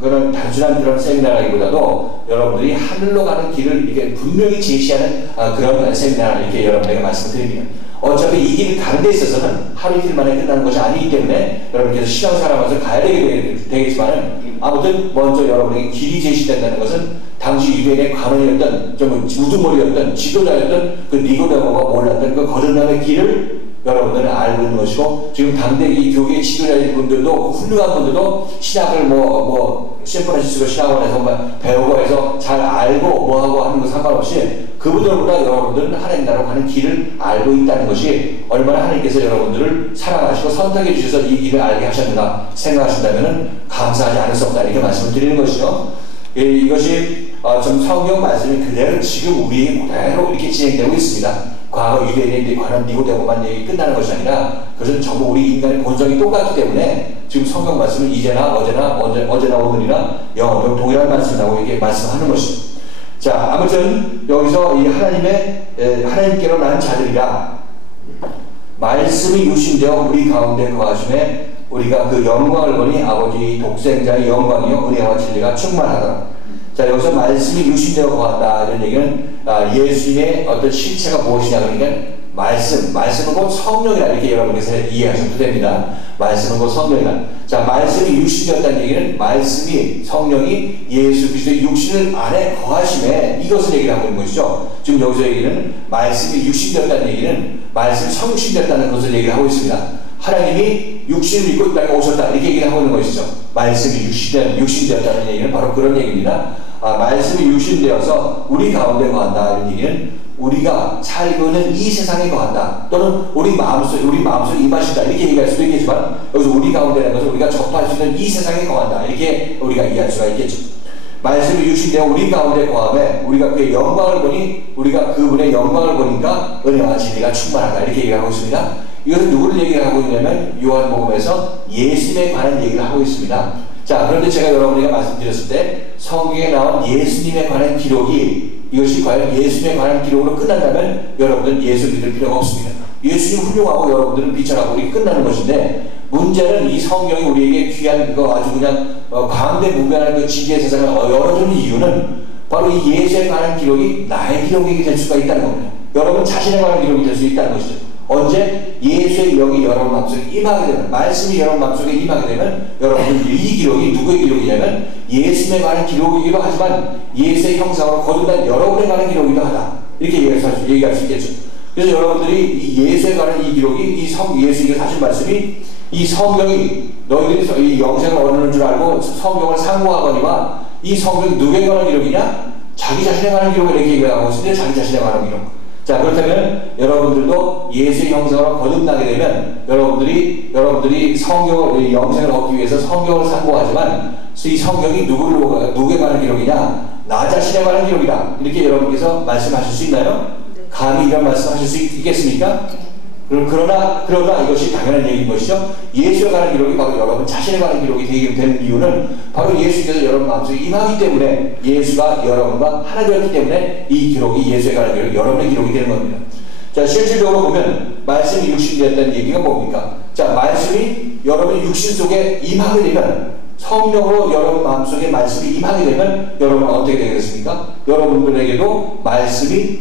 그런 단순한 그런 세미나라기보다도 여러분들이 하늘로 가는 길을 이렇게 분명히 제시하는 그런 세미나를 이렇게 여러분에게 말씀드립니다. 어차피 이 길을 가는 데 있어서는 하루 이틀 만에 끝나는 것이 아니기 때문에 여러분께서 신앙생활하면서 가야 되겠지만은 아무튼 먼저 여러분에게 길이 제시된다는 것은 당시 유대인의 관원이었던 좀 우두머리였던 지도자였던 그 니고데모가 몰랐던 그 거듭남의 길을 여러분들은 알고 있는 것이고 지금 당대 이 교계 지도자인 분들도 훌륭한 분들도 신학을 샌프란시스코 신학원에서 배우고 해서 잘 알고 뭐하고 하는 거 상관없이 그분들보다 여러분들은 하나님 나라로 가는 길을 알고 있다는 것이 얼마나 하나님께서 여러분들을 사랑하시고 선택해 주셔서 이 길을 알게 하셨는가 생각하신다면 감사하지 않을 수 없다 이렇게 말씀을 드리는 것이죠. 이것이 좀 성경 말씀이 그대로 지금 우리에게 그대로 이렇게 진행되고 있습니다. 과거 유대인들에 관한 니고데모만 얘기 끝나는 것이 아니라 그것은 전부 우리 인간의 본성이 똑같기 때문에 지금 성경 말씀은 이제나 어제나 오늘이나 영원토록 동일한 말씀이라고 이렇게 말씀하는 것입니다. 자, 아무튼 여기서 이 하나님께로 난 자들이라 말씀이 유신되어 우리 가운데 거하심에 우리가 그 영광을 보니 아버지 독생자의 영광이요 은혜와 진리가 충만하더라. 자, 여기서 말씀이 유신되어 거한다 이런 얘기는 예수님의 어떤 실체가 무엇이냐 그러니까 말씀은 곧 성령이라 이렇게 여러분께서 이해하셔도 됩니다. 말씀은 곧 성령이라. 자, 말씀이 육신이었다는 얘기는 말씀이 성령이 예수 그리스도의 육신을 안에 거하심에 이것을 얘기를 하고 있는 것이죠. 지금 여기서 얘기는 말씀이 육신되었다는 얘기는 말씀이 성육신되었다는 것을 얘기를 하고 있습니다. 하나님이 육신을 입고 이 땅에 오셨다 이렇게 얘기를 하고 있는 것이죠. 말씀이 육신되었다는 얘기는 바로 그런 얘기입니다. 말씀이 육신되어서 우리 가운데 거한다 이런 얘기는 우리가 살고 있는 이 세상에 거한다 또는 우리 마음속에 임하신다 이렇게 얘기할 수도 있겠지만 여기서 우리 가운데라는 것은 우리가 접할 수 있는 이 세상에 거한다 이렇게 우리가 이해할 수가 있겠죠. 말씀이 육신되어 우리 가운데 거함에 우리가 그의 영광을 보니 우리가 그분의 영광을 보니까 은혜와 진리가 충만하다 이렇게 얘기하고 있습니다. 이것은 누구를 얘기하고 있냐면 요한복음에서 예수님에 관한 얘기를 하고 있습니다. 자, 그런데 제가 여러분에게 말씀드렸을 때 성경에 나온 예수님에 관한 기록이 이것이 과연 예수님에 관한 기록으로 끝난다면 여러분들은 예수 믿을 필요가 없습니다. 예수님 훌륭하고 여러분들은 비천하고 이렇게 끝나는 것인데 문제는 이 성경이 우리에게 귀한 아주 그냥 광대무변한 그 지혜의 세상을 열어주는 이유는 바로 이 예수에 관한 기록이 나의 기록이 될 수가 있다는 겁니다. 여러분 자신에 관한 기록이 될 수 있다는 것이죠. 언제 예수의 영이 여러분 마음속에 임하게 되면 말씀이 여러분 마음속에 임하게 되면 여러분들 이 기록이 누구의 기록이냐면 예수님에 관한 기록이기도 하지만 예수의 형상으로 거듭난 여러분에 관한 기록이기도 하다 이렇게 얘기할 수 있겠죠. 그래서 여러분들이 이 예수에 관한 이 기록이 예수님께서 하신 말씀이 이 성경이 너희들이 이 영생을 얻는 줄 알고 성경을 상고하거니와 이 성경이 누구에 관한 기록이냐? 자기 자신에 관한 기록을 이렇게 얘기하고 있는데 자기 자신에 관한 기록. 자, 그렇다면 여러분들도 예수의 형상으로 거듭나게 되면 여러분들이 성경을 영생을 얻기 위해서 성경을 상고하지만 이 성경이 누구에 관한 기록이냐? 나 자신에 관한 기록이다. 이렇게 여러분께서 말씀하실 수 있나요? 네. 감히 이런 말씀하실 수 있겠습니까? 그러나 이것이 당연한 얘기인 것이죠. 예수에 관한 기록이 바로 여러분 자신에 관한 기록이 되는 이유는 바로 예수께서 여러분 마음속에 임하기 때문에 예수가 여러분과 하나 되었기 때문에 이 기록이 예수에 관한 기록이 여러분의 기록이 되는 겁니다. 자, 실질적으로 보면 말씀이 육신되었다는 얘기가 뭡니까? 자, 말씀이 여러분의 육신 속에 임하게 되면 성령으로 여러분 마음속에 말씀이 임하게 되면 여러분은 어떻게 되겠습니까? 여러분들에게도 말씀이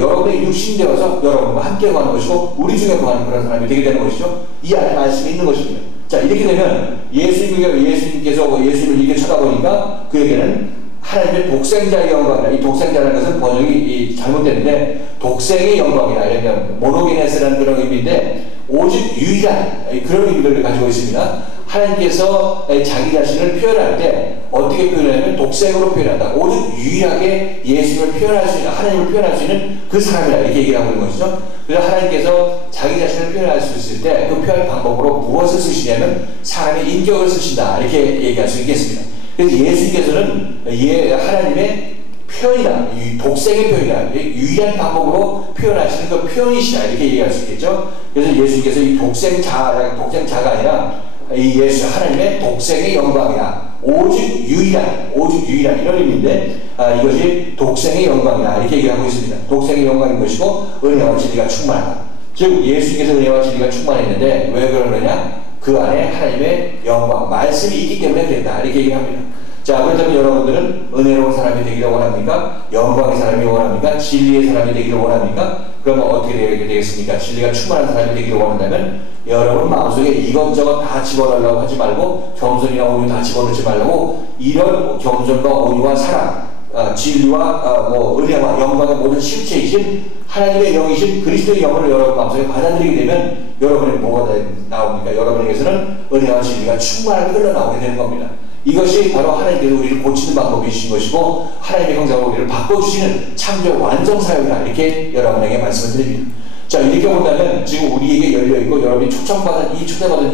여러분의 육신되어서 여러분과 함께 가는 것이고 우리 중에 거하는 그런 사람이 되게 되는 것이죠. 이 안에 말씀이 있는 것입니다. 자, 이렇게 되면 예수님께서 예수님을 이렇게 쳐다보니까 그에게는 하나님의 독생자의 영광이다. 이 독생자라는 것은 번역이 잘못됐는데 독생의 영광이다. 이러면 모노게네스라는 그런 의미인데 오직 유일한 그런 의미를 가지고 있습니다. 하나님께서 자기 자신을 표현할 때 어떻게 표현하냐면 독생으로 표현한다. 오직 유일하게 예수님을 표현할 수 있는, 하나님을 표현할 수 있는 그 사람이다. 이렇게 얘기를 하고 있는 것이죠. 그래서 하나님께서 자기 자신을 표현할 수 있을 때 그 표현 방법으로 무엇을 쓰시냐면 사람의 인격을 쓰신다. 이렇게 얘기할 수 있겠습니다. 그래서 예수님께서는 하나님의 표현이다. 독생의 표현이다. 유일한 방법으로 표현하시는 그 표현이시다. 이렇게 얘기할 수 있겠죠. 그래서 예수님께서 이 독생자가 아니라 이 예수 하나님의 독생의 영광이다. 오직 유일한 이런 의미인데 이것이 독생의 영광이다. 이렇게 얘기하고 있습니다. 독생의 영광인 것이고 은혜와 진리가 충만하다. 즉 예수님께서 은혜와 진리가 충만했는데 왜 그러느냐? 그 안에 하나님의 영광, 말씀이 있기 때문에 그랬다. 이렇게 얘기합니다. 자, 그렇다면 여러분들은 은혜로운 사람이 되기를 원합니까? 영광의 사람이 원합니까? 진리의 사람이 되기를 원합니까? 그러면 어떻게 되겠습니까? 진리가 충만한 사람이 되기를 원한다면 여러분 마음속에 이것저것 다 집어넣으려고 하지 말고 겸손이나 온유 다 집어넣지 말고 이런 겸손과 온유와 사랑, 진리와 은혜와 영광의 모든 실체이신 하나님의 영이신 그리스도의 영을 여러분 마음속에 받아들이게 되면 여러분의 뭐가 나옵니까? 여러분에게서는 은혜와 진리가 충만하게 흘러나오게 되는 겁니다. 이것이 바로 하나님께서 우리를 고치는 방법이신 것이고 하나님의 형상으로 우리를 바꿔주시는 창조 완성 사역이다. 이렇게 여러분에게 말씀을 드립니다. 자, 이렇게 본다면 지금 우리에게 열려있고 여러분이 초대받은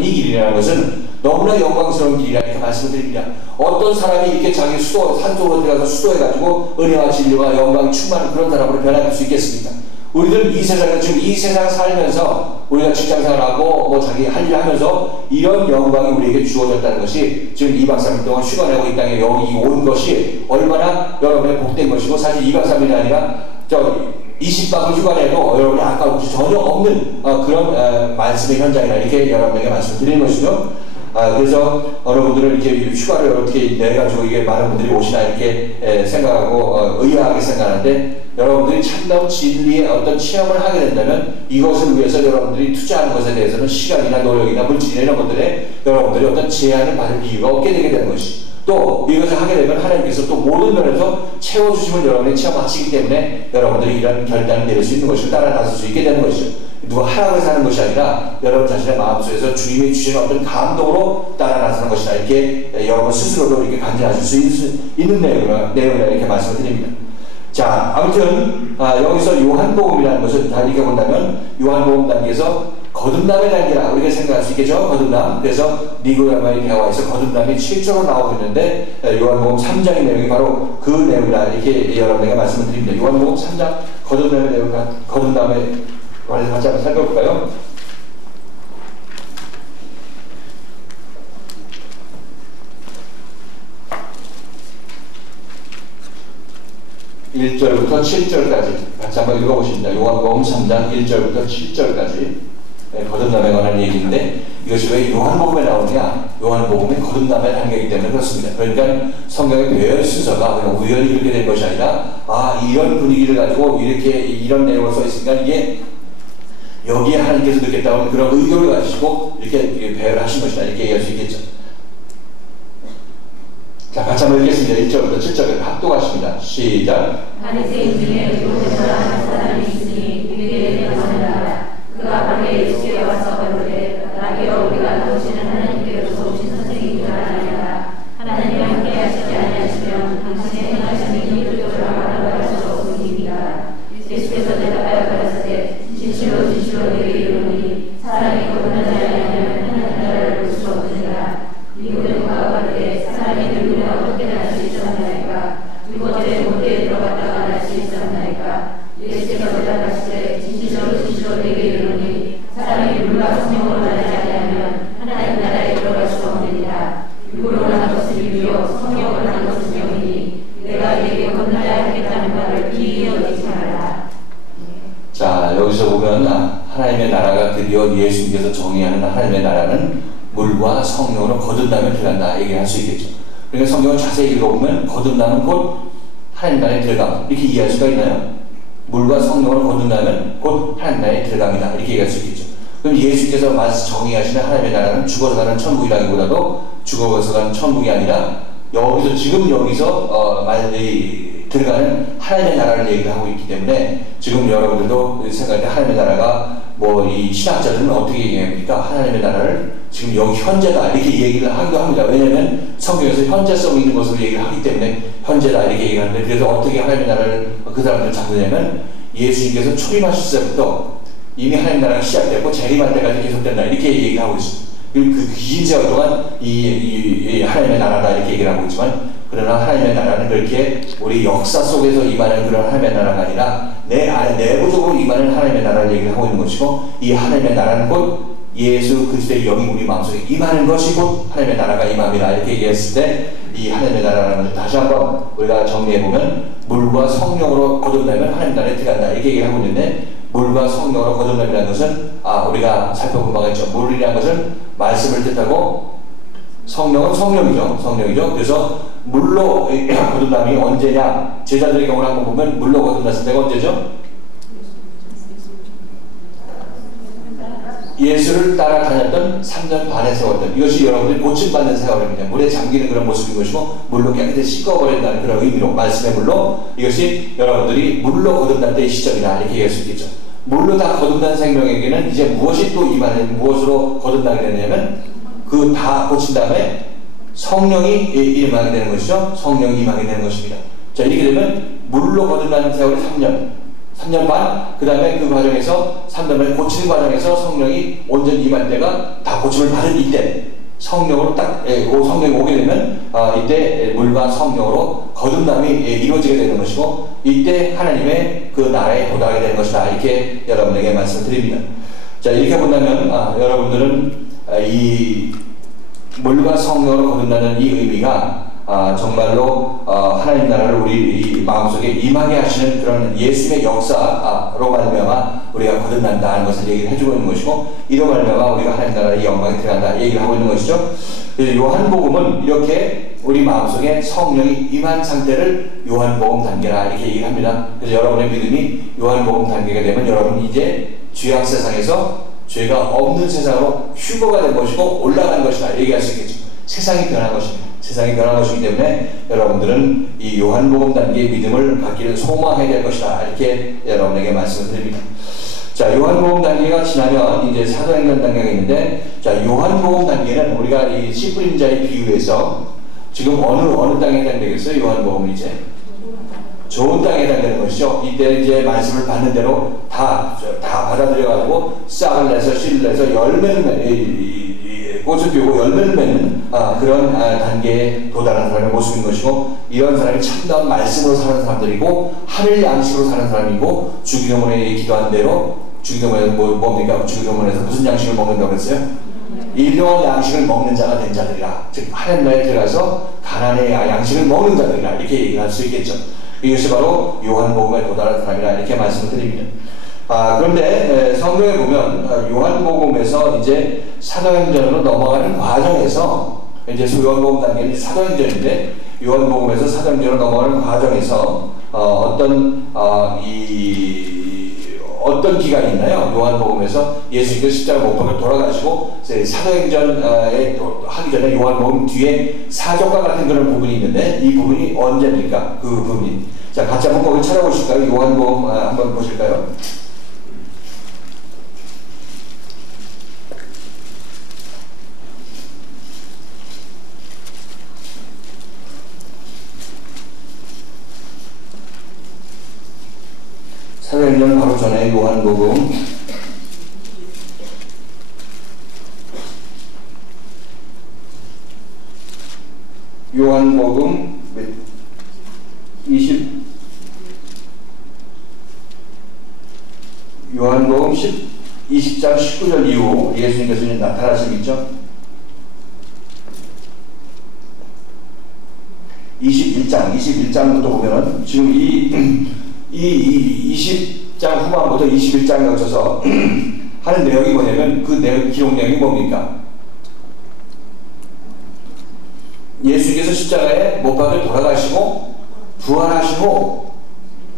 이 길이라는 것은 너무나 영광스러운 길이라 이렇게 말씀을 드립니다. 어떤 사람이 이렇게 자기 산속으로 들어가서 수도해가지고 은혜와 진리와 영광이 충만한 그런 사람으로 변할 수 있겠습니까? 우리들은 지금 이 세상 살면서 우리가 직장생활하고 자기 할 일 하면서 이런 영광이 우리에게 주어졌다는 것이 지금 2박 3일 동안 휴가 내고 이 땅에 여기 온 것이 얼마나 여러분의 복된 것이고 사실 2박 3일이 아니라 20박을 휴가 내도 여러분이 아까운 것이 전혀 없는 그런 말씀의 현장이라 이렇게 여러분에게 말씀드리는 것이죠. 그래서 여러분들은 이렇게 휴가를 어떻게 내가지고 이게 많은 분들이 오시나 이렇게 생각하고 의아하게 생각하는데 여러분들이 참다운 진리의 어떤 체험을 하게 된다면 이것을 위해서 여러분들이 투자하는 것에 대해서는 시간이나 노력이나 물질이나 이런 것들에 여러분들이 어떤 제한을 받을 이유가 없게 되게 되는 것이 또 이것을 하게 되면 하나님께서 또 모든 면에서 채워주심을 여러분이 체험하시기 때문에 여러분들이 이런 결단을 내릴 수 있는 것을 따라 나설 수 있게 되는 것이죠. 누가 하라고 해서 하는 것이 아니라 여러분 자신의 마음속에서 주님이 주시는 어떤 감동으로 따라 나서는 것이다. 이렇게 여러분 스스로도 이렇게 간증하실 수 있는 내용이라 이렇게 말씀을 드립니다. 자, 아무튼 여기서 요한복음이라는 것을 다 읽어본다면 요한복음 단계에서 거듭남의 단계라 우리가 생각할 수 있겠죠. 거듭남. 그래서 니고데모의 대화에서 거듭남이 7절로 나오고 있는데 요한복음 3장의 내용이 바로 그 내용이라 이렇게 여러분에게 말씀을 드립니다. 요한복음 3장 거듭남의 내용, 거듭남에 관해서 같이 한번 살펴볼까요? (1절부터) (7절까지) 같이 한번 읽어보십니다. 요한복음 3장 1절부터 7절까지 거듭남에 관한 얘기인데 이것이 왜 요한복음에 나오느냐? 요한복음이 거듭남의 단계이기 때문에 그렇습니다. 그러니까 성경의 배열 순서가 그냥 우연히 이렇게 된 것이 아니라 이런 분위기를 가지고 이렇게 이런 내용을 써 있으니까 이게 여기에 하나님께서 느꼈다는 그런 의도를 가지시고 이렇게 배열을 하신 것이다. 이렇게 얘기할 수 있겠죠. 자, 같이 한번 읽겠습니다. 1절부터 7절까지 합독하십니다. 시작. 바리새인 중에 유대인을 하는 사람이 있으니 그에게 전하라. 그가 밤에 예수께 와서 가로되 라비여 우리가 나오시는 하나님께로서 오신 선생님이라 하나이다. 하나님이 함께 하시지 아니하시면 당신의 행하시는 이 뜻을 알아갈 수 없으니이다. 예수께서 대답하여 가라사대 진실로 진실로 내게 이르노니 사람이 거듭나지 아니하면 하나님 나라를 볼 수 없느니라. 니고데모가 가로되 사람이 늙으면 어떻게 날 수 있었나이까? 두 번째 못대에 들어갔다가 날 수 있었나이까? 예수께서 대답하시되 진실로 진실로 내게 이르노니 사람이 물과 성령으로 나지 아니하면 하나님 나라에 들어갈 수 없느니라. 육으로 난 것은 육이요 성령으로 난 것은 영이니 내가 네게 건너야 하겠다는 말을 기이히 여기지 말라. 자, 여기서 보면 하나님의 나라가 드디어 예수님께서 정의하는 하나님의 나라는 물과 성령으로 거듭나면 들어간다 얘기할 수 있겠죠. 그러니까 성경을 자세히 읽어보면 거듭나면 곧 하나님 나라에 들어감 이렇게 이해할 수가 있나요? 물과 성령으로 거듭나면 곧 하나님 나라에 들어감이다 이렇게 얘기할 수 있겠죠. 그럼 예수님께서 정의하시는 하나님의 나라는 죽어서 가는 천국이라기보다도 죽어서 가는 천국이 아니라 여기서 지금 여기서 들어가는 하나님의 나라를 얘기를 하고 있기 때문에 지금 여러분들도 생각할 때 하나님의 나라가 뭐 이 신학자들은 어떻게 얘기합니까? 하나님의 나라를 지금 여기 현재다 이렇게 얘기를 하기도 합니다. 왜냐하면 성경에서 현재성 있는 것으로 얘기를 하기 때문에 현재다 이렇게 얘기하는데, 그래서 어떻게 하나님의 나라를 그 사람들 잡느냐면 예수님께서 초림하실 때부터 이미 하나님 나라가 시작됐고 재림할 때까지 계속된다 이렇게 얘기를 하고 있습니다. 그리고 그 긴 세월 동안 이 하나님의 나라다 이렇게 얘기를 하고 있지만, 그러나 하나님의 나라는 그렇게 우리 역사 속에서 임하는 그런 하나님의 나라가 아니라 내 안에 내부적으로 임하는 하나님의 나라를 얘기를 하고 있는 것이고, 이 하나님의 나라는 곧 예수 그리스도의 영이 우리 마음속에 임하는 것이 곧 하나님의 나라가 임함이라 이렇게 얘기했을 때, 이 하나님의 나라라는 것을 다시 한번 우리가 정리해보면 물과 성령으로 거듭나면 하나님 나라에 들어간다 이렇게 얘기를 하고 있는데, 물과 성령으로 거듭남이라는 것은 우리가 살펴본 바가 있죠. 물이라는 것은 말씀을 뜻하고 성령은 성령이죠. 그래서 물로 거듭남이 언제냐, 제자들의 경우를 한번 보면 물로 거듭났을 때가 언제죠? 예수를 따라다녔던 3년 반의 세월들, 이것이 여러분들이 고침받는 세월입니다. 물에 잠기는 그런 모습인 것이고, 물로 깨끗이 씻어버린다는 그런 의미로, 말씀의 물로, 이것이 여러분들이 물로 거듭날 때의 시점이다 이렇게 얘기할 수 있겠죠. 물로 다 거듭난 생명에게는 이제 무엇이 또 임하는, 무엇으로 거듭나게 되냐면 그 다 고친 다음에 성령이 임하게 되는 것이죠. 성령이 임하게 되는 것입니다. 자, 이렇게 되면 물로 거듭나는 세월이 3년 반, 그 다음에 그 과정에서 3년을 고치는 과정에서 성령이 온전히 임할 때가 다 고침을 받은 이때, 성령으로 딱 성령이 오게 되면 이때 물과 성령으로 거듭남이 이루어지게 되는 것이고, 이때 하나님의 그 나라에 도달하게 되는 것이다 이렇게 여러분에게 말씀을 드립니다. 자, 이렇게 본다면 여러분들은 이 물과 성령으로 거듭나는 이 의미가 정말로 하나님 나라를 우리 이 마음속에 임하게 하시는 그런 예수의 역사로 말미암아 우리가 거듭난다는 것을 얘기를 해주고 있는 것이고, 이로 말미암아 우리가 하나님 나라의 영광에 들어간다 얘기를 하고 있는 것이죠. 그래서 요한복음은 이렇게 우리 마음속에 성령이 임한 상태를 요한복음 단계라 이렇게 얘기를 합니다. 그래서 여러분의 믿음이 요한복음 단계가 되면 여러분이 이제 죄악 세상에서 죄가 없는 세상으로 휴거가 된 것이고 올라간 것이다 얘기할 수 있겠죠. 세상이 변한 것입니다. 세상이 변한 것이기 때문에 여러분들은 이 요한복음 단계의 믿음을 갖기를 소망해야 될 것이다 이렇게 여러분에게 말씀을 드립니다. 자, 요한복음 단계가 지나면 이제 사도행전 단계가 있는데, 자, 요한복음 단계는 우리가 이 씨 뿌린 자의 비유에서 지금 어느 땅에 해당되겠어요? 요한복음은 이제 좋은 땅에 해당되는 것이죠. 이때 이제 말씀을 받는 대로 다 받아들여가지고 싹을 내서 씨를 내서 열매를 꽃을 피우고 열매를 맺는 그런 단계에 도달한 사람의 모습인 것이고, 이런 사람이 참다운 말씀으로 사는 사람들이고 하늘 양식으로 사는 사람이고, 주기도문에 기도한 대로, 주기도문에서 뭡니까? 주기도문에서 무슨 양식을 먹는다고 했어요? 일용할 양식을 먹는 자가 된 자들이라, 즉 하나님 나라에 들어가서 가난의 양식을 먹는 자들이라 이렇게 얘기할 수 있겠죠. 이것이 바로 요한복음에 도달한 사람이라 이렇게 말씀을 드립니다. 그런데 성경에 보면 요한복음에서 이제 사도행전으로 넘어가는 과정에서, 이제 요한복음 단계는 사도행전인데 요한복음에서 사도행전으로 넘어가는 과정에서 어떤 기간이 있나요? 요한복음에서 예수님께서 십자가 못 박혀 돌아가시고 사도행전에 하기 전에 요한복음 뒤에 사적과 같은 그런 부분이 있는데, 이 부분이 언제입니까? 그 부분이. 자, 같이 한번 거기 찾아보실까요? 요한복음 한번 보실까요? 사도행전 바로 전에 요한복음 요한복음 20장 19절 이후 예수님께서 나타나시고 있죠. 21장부터 보면은 지금 이 20장 후반부터 21장에 거쳐서 하는 내용이 뭐냐면, 그 기록 내용이 뭡니까? 예수께서 십자가에 못 박혀 돌아가시고 부활하시고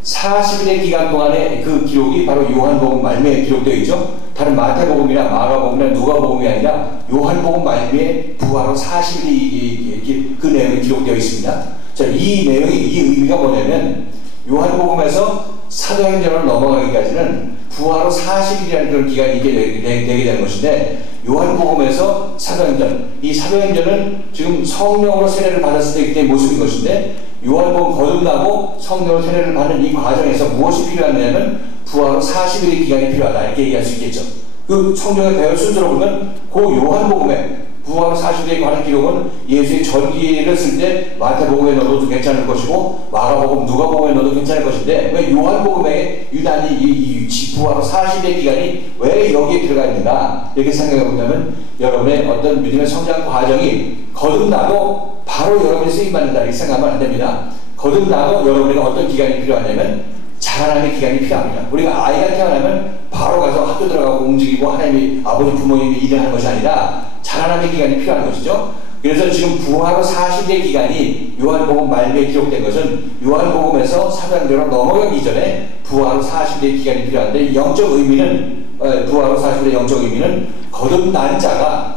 40일의 기간 동안의 그 기록이 바로 요한복음 말미에 기록되어 있죠. 다른 마태복음이나 마가복음이나 누가복음이 아니라 요한복음 말미에 부활후 40일이 그 내용이 기록되어 있습니다. 자, 이 내용이, 이 의미가 뭐냐면 요한복음에서 사도행전으로 넘어가기까지는 부활후 40일이라는 그런 기간이 있게 되게 되는 것인데, 요한복음에서 사도행전, 이 사도행전은 지금 성령으로 세례를 받았을 때의 모습인 것인데, 요한복음 거듭나고 성령으로 세례를 받는 이 과정에서 무엇이 필요하냐면 부활후 40일의 기간이 필요하다, 이렇게 얘기할 수 있겠죠. 그 성경의 배열 순서로 보면 그 요한복음에 부활후 40일에 관한 기록은 예수의 전기를 쓸 때 마태복음에 넣어도 괜찮을 것이고 마가복음, 누가복음에 넣어도 괜찮을 것인데, 왜 요한복음에 유난히 이 부활후 40일의 기간이 왜 여기에 들어가 있는가, 이렇게 생각해 본다면 여러분의 어떤 믿음의 성장 과정이 거듭나고 바로 여러분이 쓰임받는다, 이렇게 생각하면 안 됩니다. 거듭나고 여러분에게 어떤 기간이 필요하냐면 자라나는 기간이 필요합니다. 우리가 아이가 태어나면 바로 가서 학교 들어가고 움직이고 하나님이, 아버지 부모님이 일을 하는 것이 아니라 자라나는 기간이 필요한 것이죠. 그래서 지금 부활후 40일의 기간이 요한복음 말미에 기록된 것은 요한복음에서 사도행전으로 넘어가기 전에 부활후 40일의 기간이 필요한데, 영적 의미는, 부활후 40일의 영적 의미는 거듭난 자가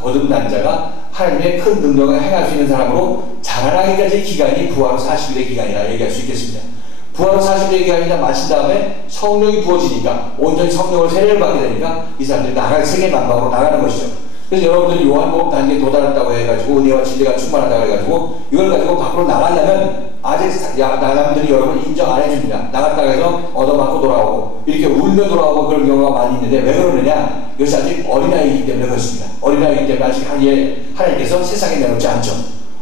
하나님의 큰 능력을 행할 수 있는 사람으로 자라나기까지의 기간이 부활후 40일의 기간이라 얘기할 수 있겠습니다. 부활후 40일의 기간이 다 마친 다음에 성령이 부어지니까, 온전히 성령으로 세례를 받게 되니까 이 사람들이 세계 만방으로 나가는 것이죠. 그래서 여러분들이 요한복음 단계에 도달했다고 해가지고 은혜와 진리가 충만하다고 해가지고 이걸 가지고 밖으로 나가려면 아직 사람들이 여러분 인정 안 해줍니다. 나갔다가 해서 얻어맞고 돌아오고 이렇게 울며 돌아오고 그런 경우가 많이 있는데, 왜 그러느냐? 이것이 아직 어린아이이기 때문에 그렇습니다. 어린아이이기 때문에 아직 하나님께서 세상에 내놓지 않죠.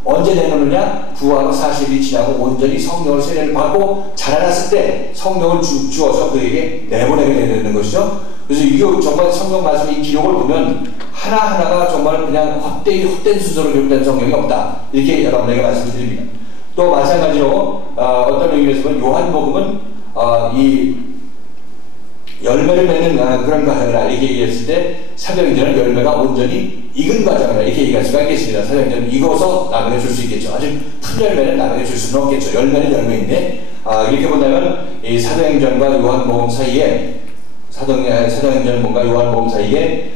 언제 내놓느냐? 부활후 40일이 지나고 온전히 성령을 세례를 받고 자라났을 때 성령을 주어서 그에게 내보내게 되는 것이죠. 그래서 이거 정말 성경 말씀의 이 기록을 보면 하나하나가 정말 그냥 헛된 순서로 기록된 성경이 없다, 이렇게 여러분에게 말씀드립니다. 또 마찬가지로 어떤 의미에서 보면 요한복음은 이 열매를 맺는 그런 과정이라 이렇게 얘기했을 때, 사도행전은 열매가 온전히 익은 과정이라 이렇게 얘기할 수가 있겠습니다. 사도행전은 익어서 나무에 줄 수 있겠죠. 아직 푼 열매는 나무에 줄 수는 없겠죠. 열매는 열매인데, 이렇게 본다면 이 사도행전과 요한복음 사이에, 사도행전과 요한복음 사이에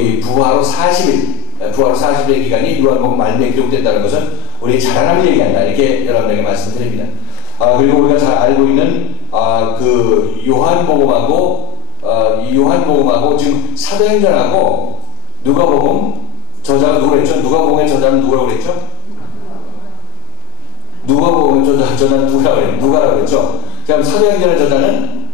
이 부활후 40일의 기간이 요한복음 말미에 기록됐다는 것은 우리의 자라남을 얘기한다, 이렇게 여러분에게 말씀드립니다. 그리고 우리가 잘 알고 있는 그 요한복음하고 지금 사도행전하고 누가복음 저자가 누구라 했죠? 누가복음의 저자는 누구라고 그랬죠? 누가복음의 저자는 누가라고 그랬죠? 그럼 사도행전의 저자는,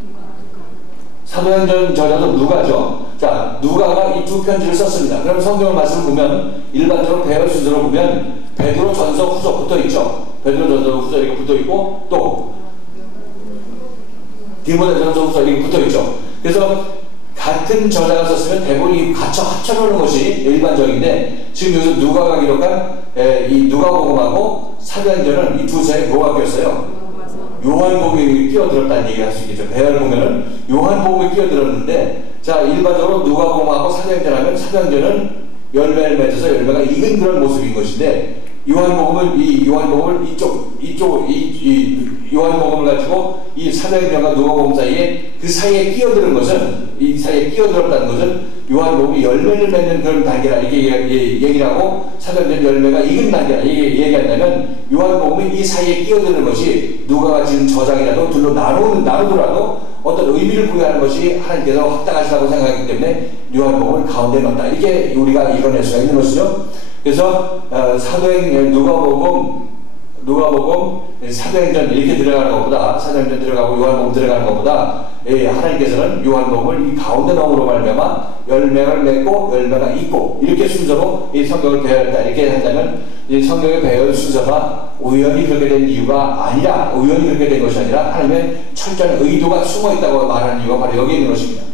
사도행전 저자도 누가죠. 자, 누가가 이 두 편지를 썼습니다. 그럼 성경 말씀을 보면 일반적으로 배열 순서로 보면 베드로 전서 후서 붙어 있죠. 베드로 전서 후서 이렇게 붙어 있고, 또 디모데 전서 후서 이렇게 붙어 있죠. 그래서 같은 저자가 썼으면 대본이 합쳐놓는 것이 일반적인데, 지금 여기서 누가가 기록한 이 누가복음하고 사도행전은 이 두 사이에 뭐가 꼈어요? 요한복음이 끼어들었다는 얘기를 할 수 있겠죠. 배열 보면은 요한복음이 끼어들었는데, 자, 일반적으로 누가복음하고 사도행전하면 사도행전은 열매를 맺어서 열매가 익은 그런 모습인 것인데, 요한복음은 이 요한복음을 가지고 이 사도행전과 누가복음 사이에 그 사이에 끼어드는 것은, 이 사이에 끼어들었다는 것은 요한복음이 열매를 맺는 그런 단계라 이렇게 얘기를 하고, 사도행전 열매가 익은 단계라 얘기한다면, 요한복음이 이 사이에 끼어드는 것이 누가가 지금 저장이라도 둘로 나누더라도 어떤 의미를 부여하는 것이 하나님께서 합당하시다고 생각하기 때문에 요한복음을 가운데 넣었다, 이렇게 우리가 이뤄낼 수가 있는 것이죠. 그래서 누가복음, 사도행전 이렇게 들어가는 것보다, 사도행전 들어가고 요한복음 들어가는 것보다 하나님께서는 요한복음을 이 가운데 넣음으로 말미암아 열매를 맺고 열매가 있고, 이렇게 순서로 이 성경을 배열했다, 이렇게 한다면 이 성경의 배열 순서가 우연히 그렇게 된 이유가 아니라, 우연히 그렇게 된 것이 아니라 하나님의 철저한 의도가 숨어 있다고 말하는 이유가 바로 여기에 있는 것입니다.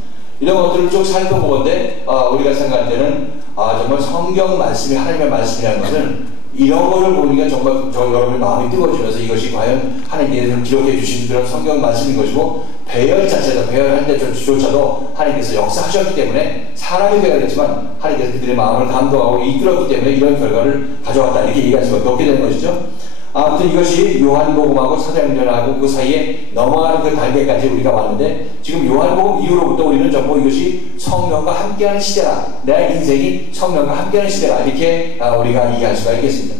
이런 것들을 쭉 살펴보건데 우리가 생각할 때는 정말 성경 말씀이 하나님의 말씀이라는 것은 이런 것을 보니까 정말 여러분의 마음이 뜨거워지면서 이것이 과연 하나님께서 기록해 주신 그런 성경 말씀인 것이고, 배열 자체도, 배열할 때조차도 하나님께서 역사하셨기 때문에, 사람이 배열했지만 하나님께서 그들의 마음을 감동하고 이끌었기 때문에 이런 결과를 가져왔다, 이렇게 얘기할 수밖에 없게 되는 것이죠. 아무튼 이것이 요한복음하고 사도행전하고 그 사이에 넘어가는 그 단계까지 우리가 왔는데, 지금 요한복음 이후로부터 우리는 전부 이것이 성령과 함께하는 시대라, 내 인생이 성령과 함께하는 시대라, 이렇게 우리가 이해할 수가 있겠습니다.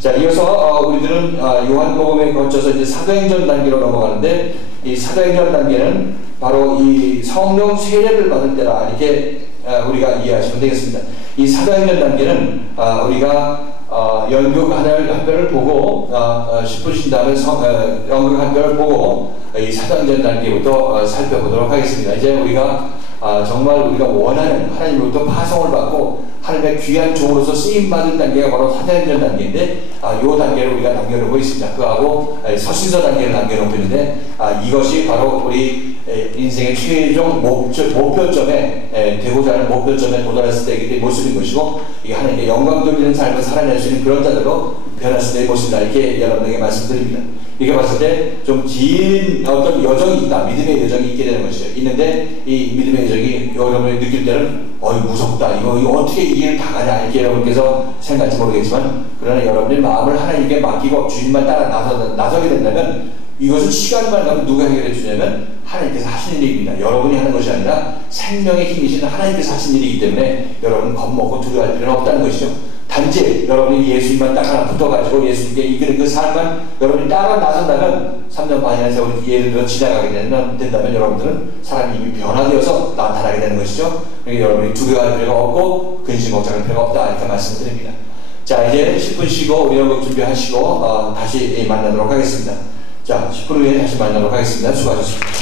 자, 이어서 우리들은 요한복음에 거쳐서 이제 사도행전 단계로 넘어가는데, 이 사도행전 단계는 바로 이 성령 세례를 받을 때라, 이렇게 우리가 이해하시면 되겠습니다. 이 사도행전 단계는 우리가 연극 한 편을 보고 10분 쉰 다음에 연극 한 편을 보고 이 사도행전 단계부터 살펴보도록 하겠습니다. 이제 우리가 정말 우리가 원하는 하나님으로부터 파송을 받고 하나님의 귀한 종으로서 쓰임받은 단계가 바로 사도행전 단계인데, 이 단계를 우리가 남겨놓고 있습니다. 그하고 서신서 단계를 남겨놓고 있는데, 이것이 바로 우리 인생의 최종 목표점에 되고자 하는 목표점에 도달했을 때의 모습인 것이고, 이게 하나님께 영광 돌리는 삶을 살아낼 수 있는 그런 자들로 변했을 때의 모습이다, 이렇게 여러분에게 말씀드립니다. 이렇게 봤을 때 좀 긴 어떤 여정이 있다, 믿음의 여정이 있게 되는 것이죠. 있는데 이 믿음의 여정이 여러분이 느낄 때는 무섭다, 이거 어떻게 이 길을 다 가냐, 이렇게 여러분께서 생각할지 모르겠지만, 그러나 여러분의 마음을 하나님께 맡기고 주님만 따라 나서게 된다면, 이것은 시간만 가면 누가 해결해 주냐면 하나님께서 하시는 일입니다. 여러분이 하는 것이 아니라 생명의 힘이신 하나님께서 하시는 일이기 때문에 여러분 겁먹고 두려워할 필요는 없다는 것이죠. 단지 여러분이 예수님만 딱 하나 붙어가지고 예수님께 이끄는 그 삶만 여러분이 따라 나선다면, 3년 반이나 세월이 예를 들어 지나가게 된다면 여러분들은 사람이 이미 변화되어서 나타나게 되는 것이죠. 그러니까 여러분이 두려워할 필요가 없고 근심 걱정할 필요가 없다, 이렇게 말씀드립니다. 자, 이제 10분 쉬고 우리 연극 준비하시고 다시 만나도록 하겠습니다. 자, 10분 후에 다시 만나도록 하겠습니다. 수고하셨습니다.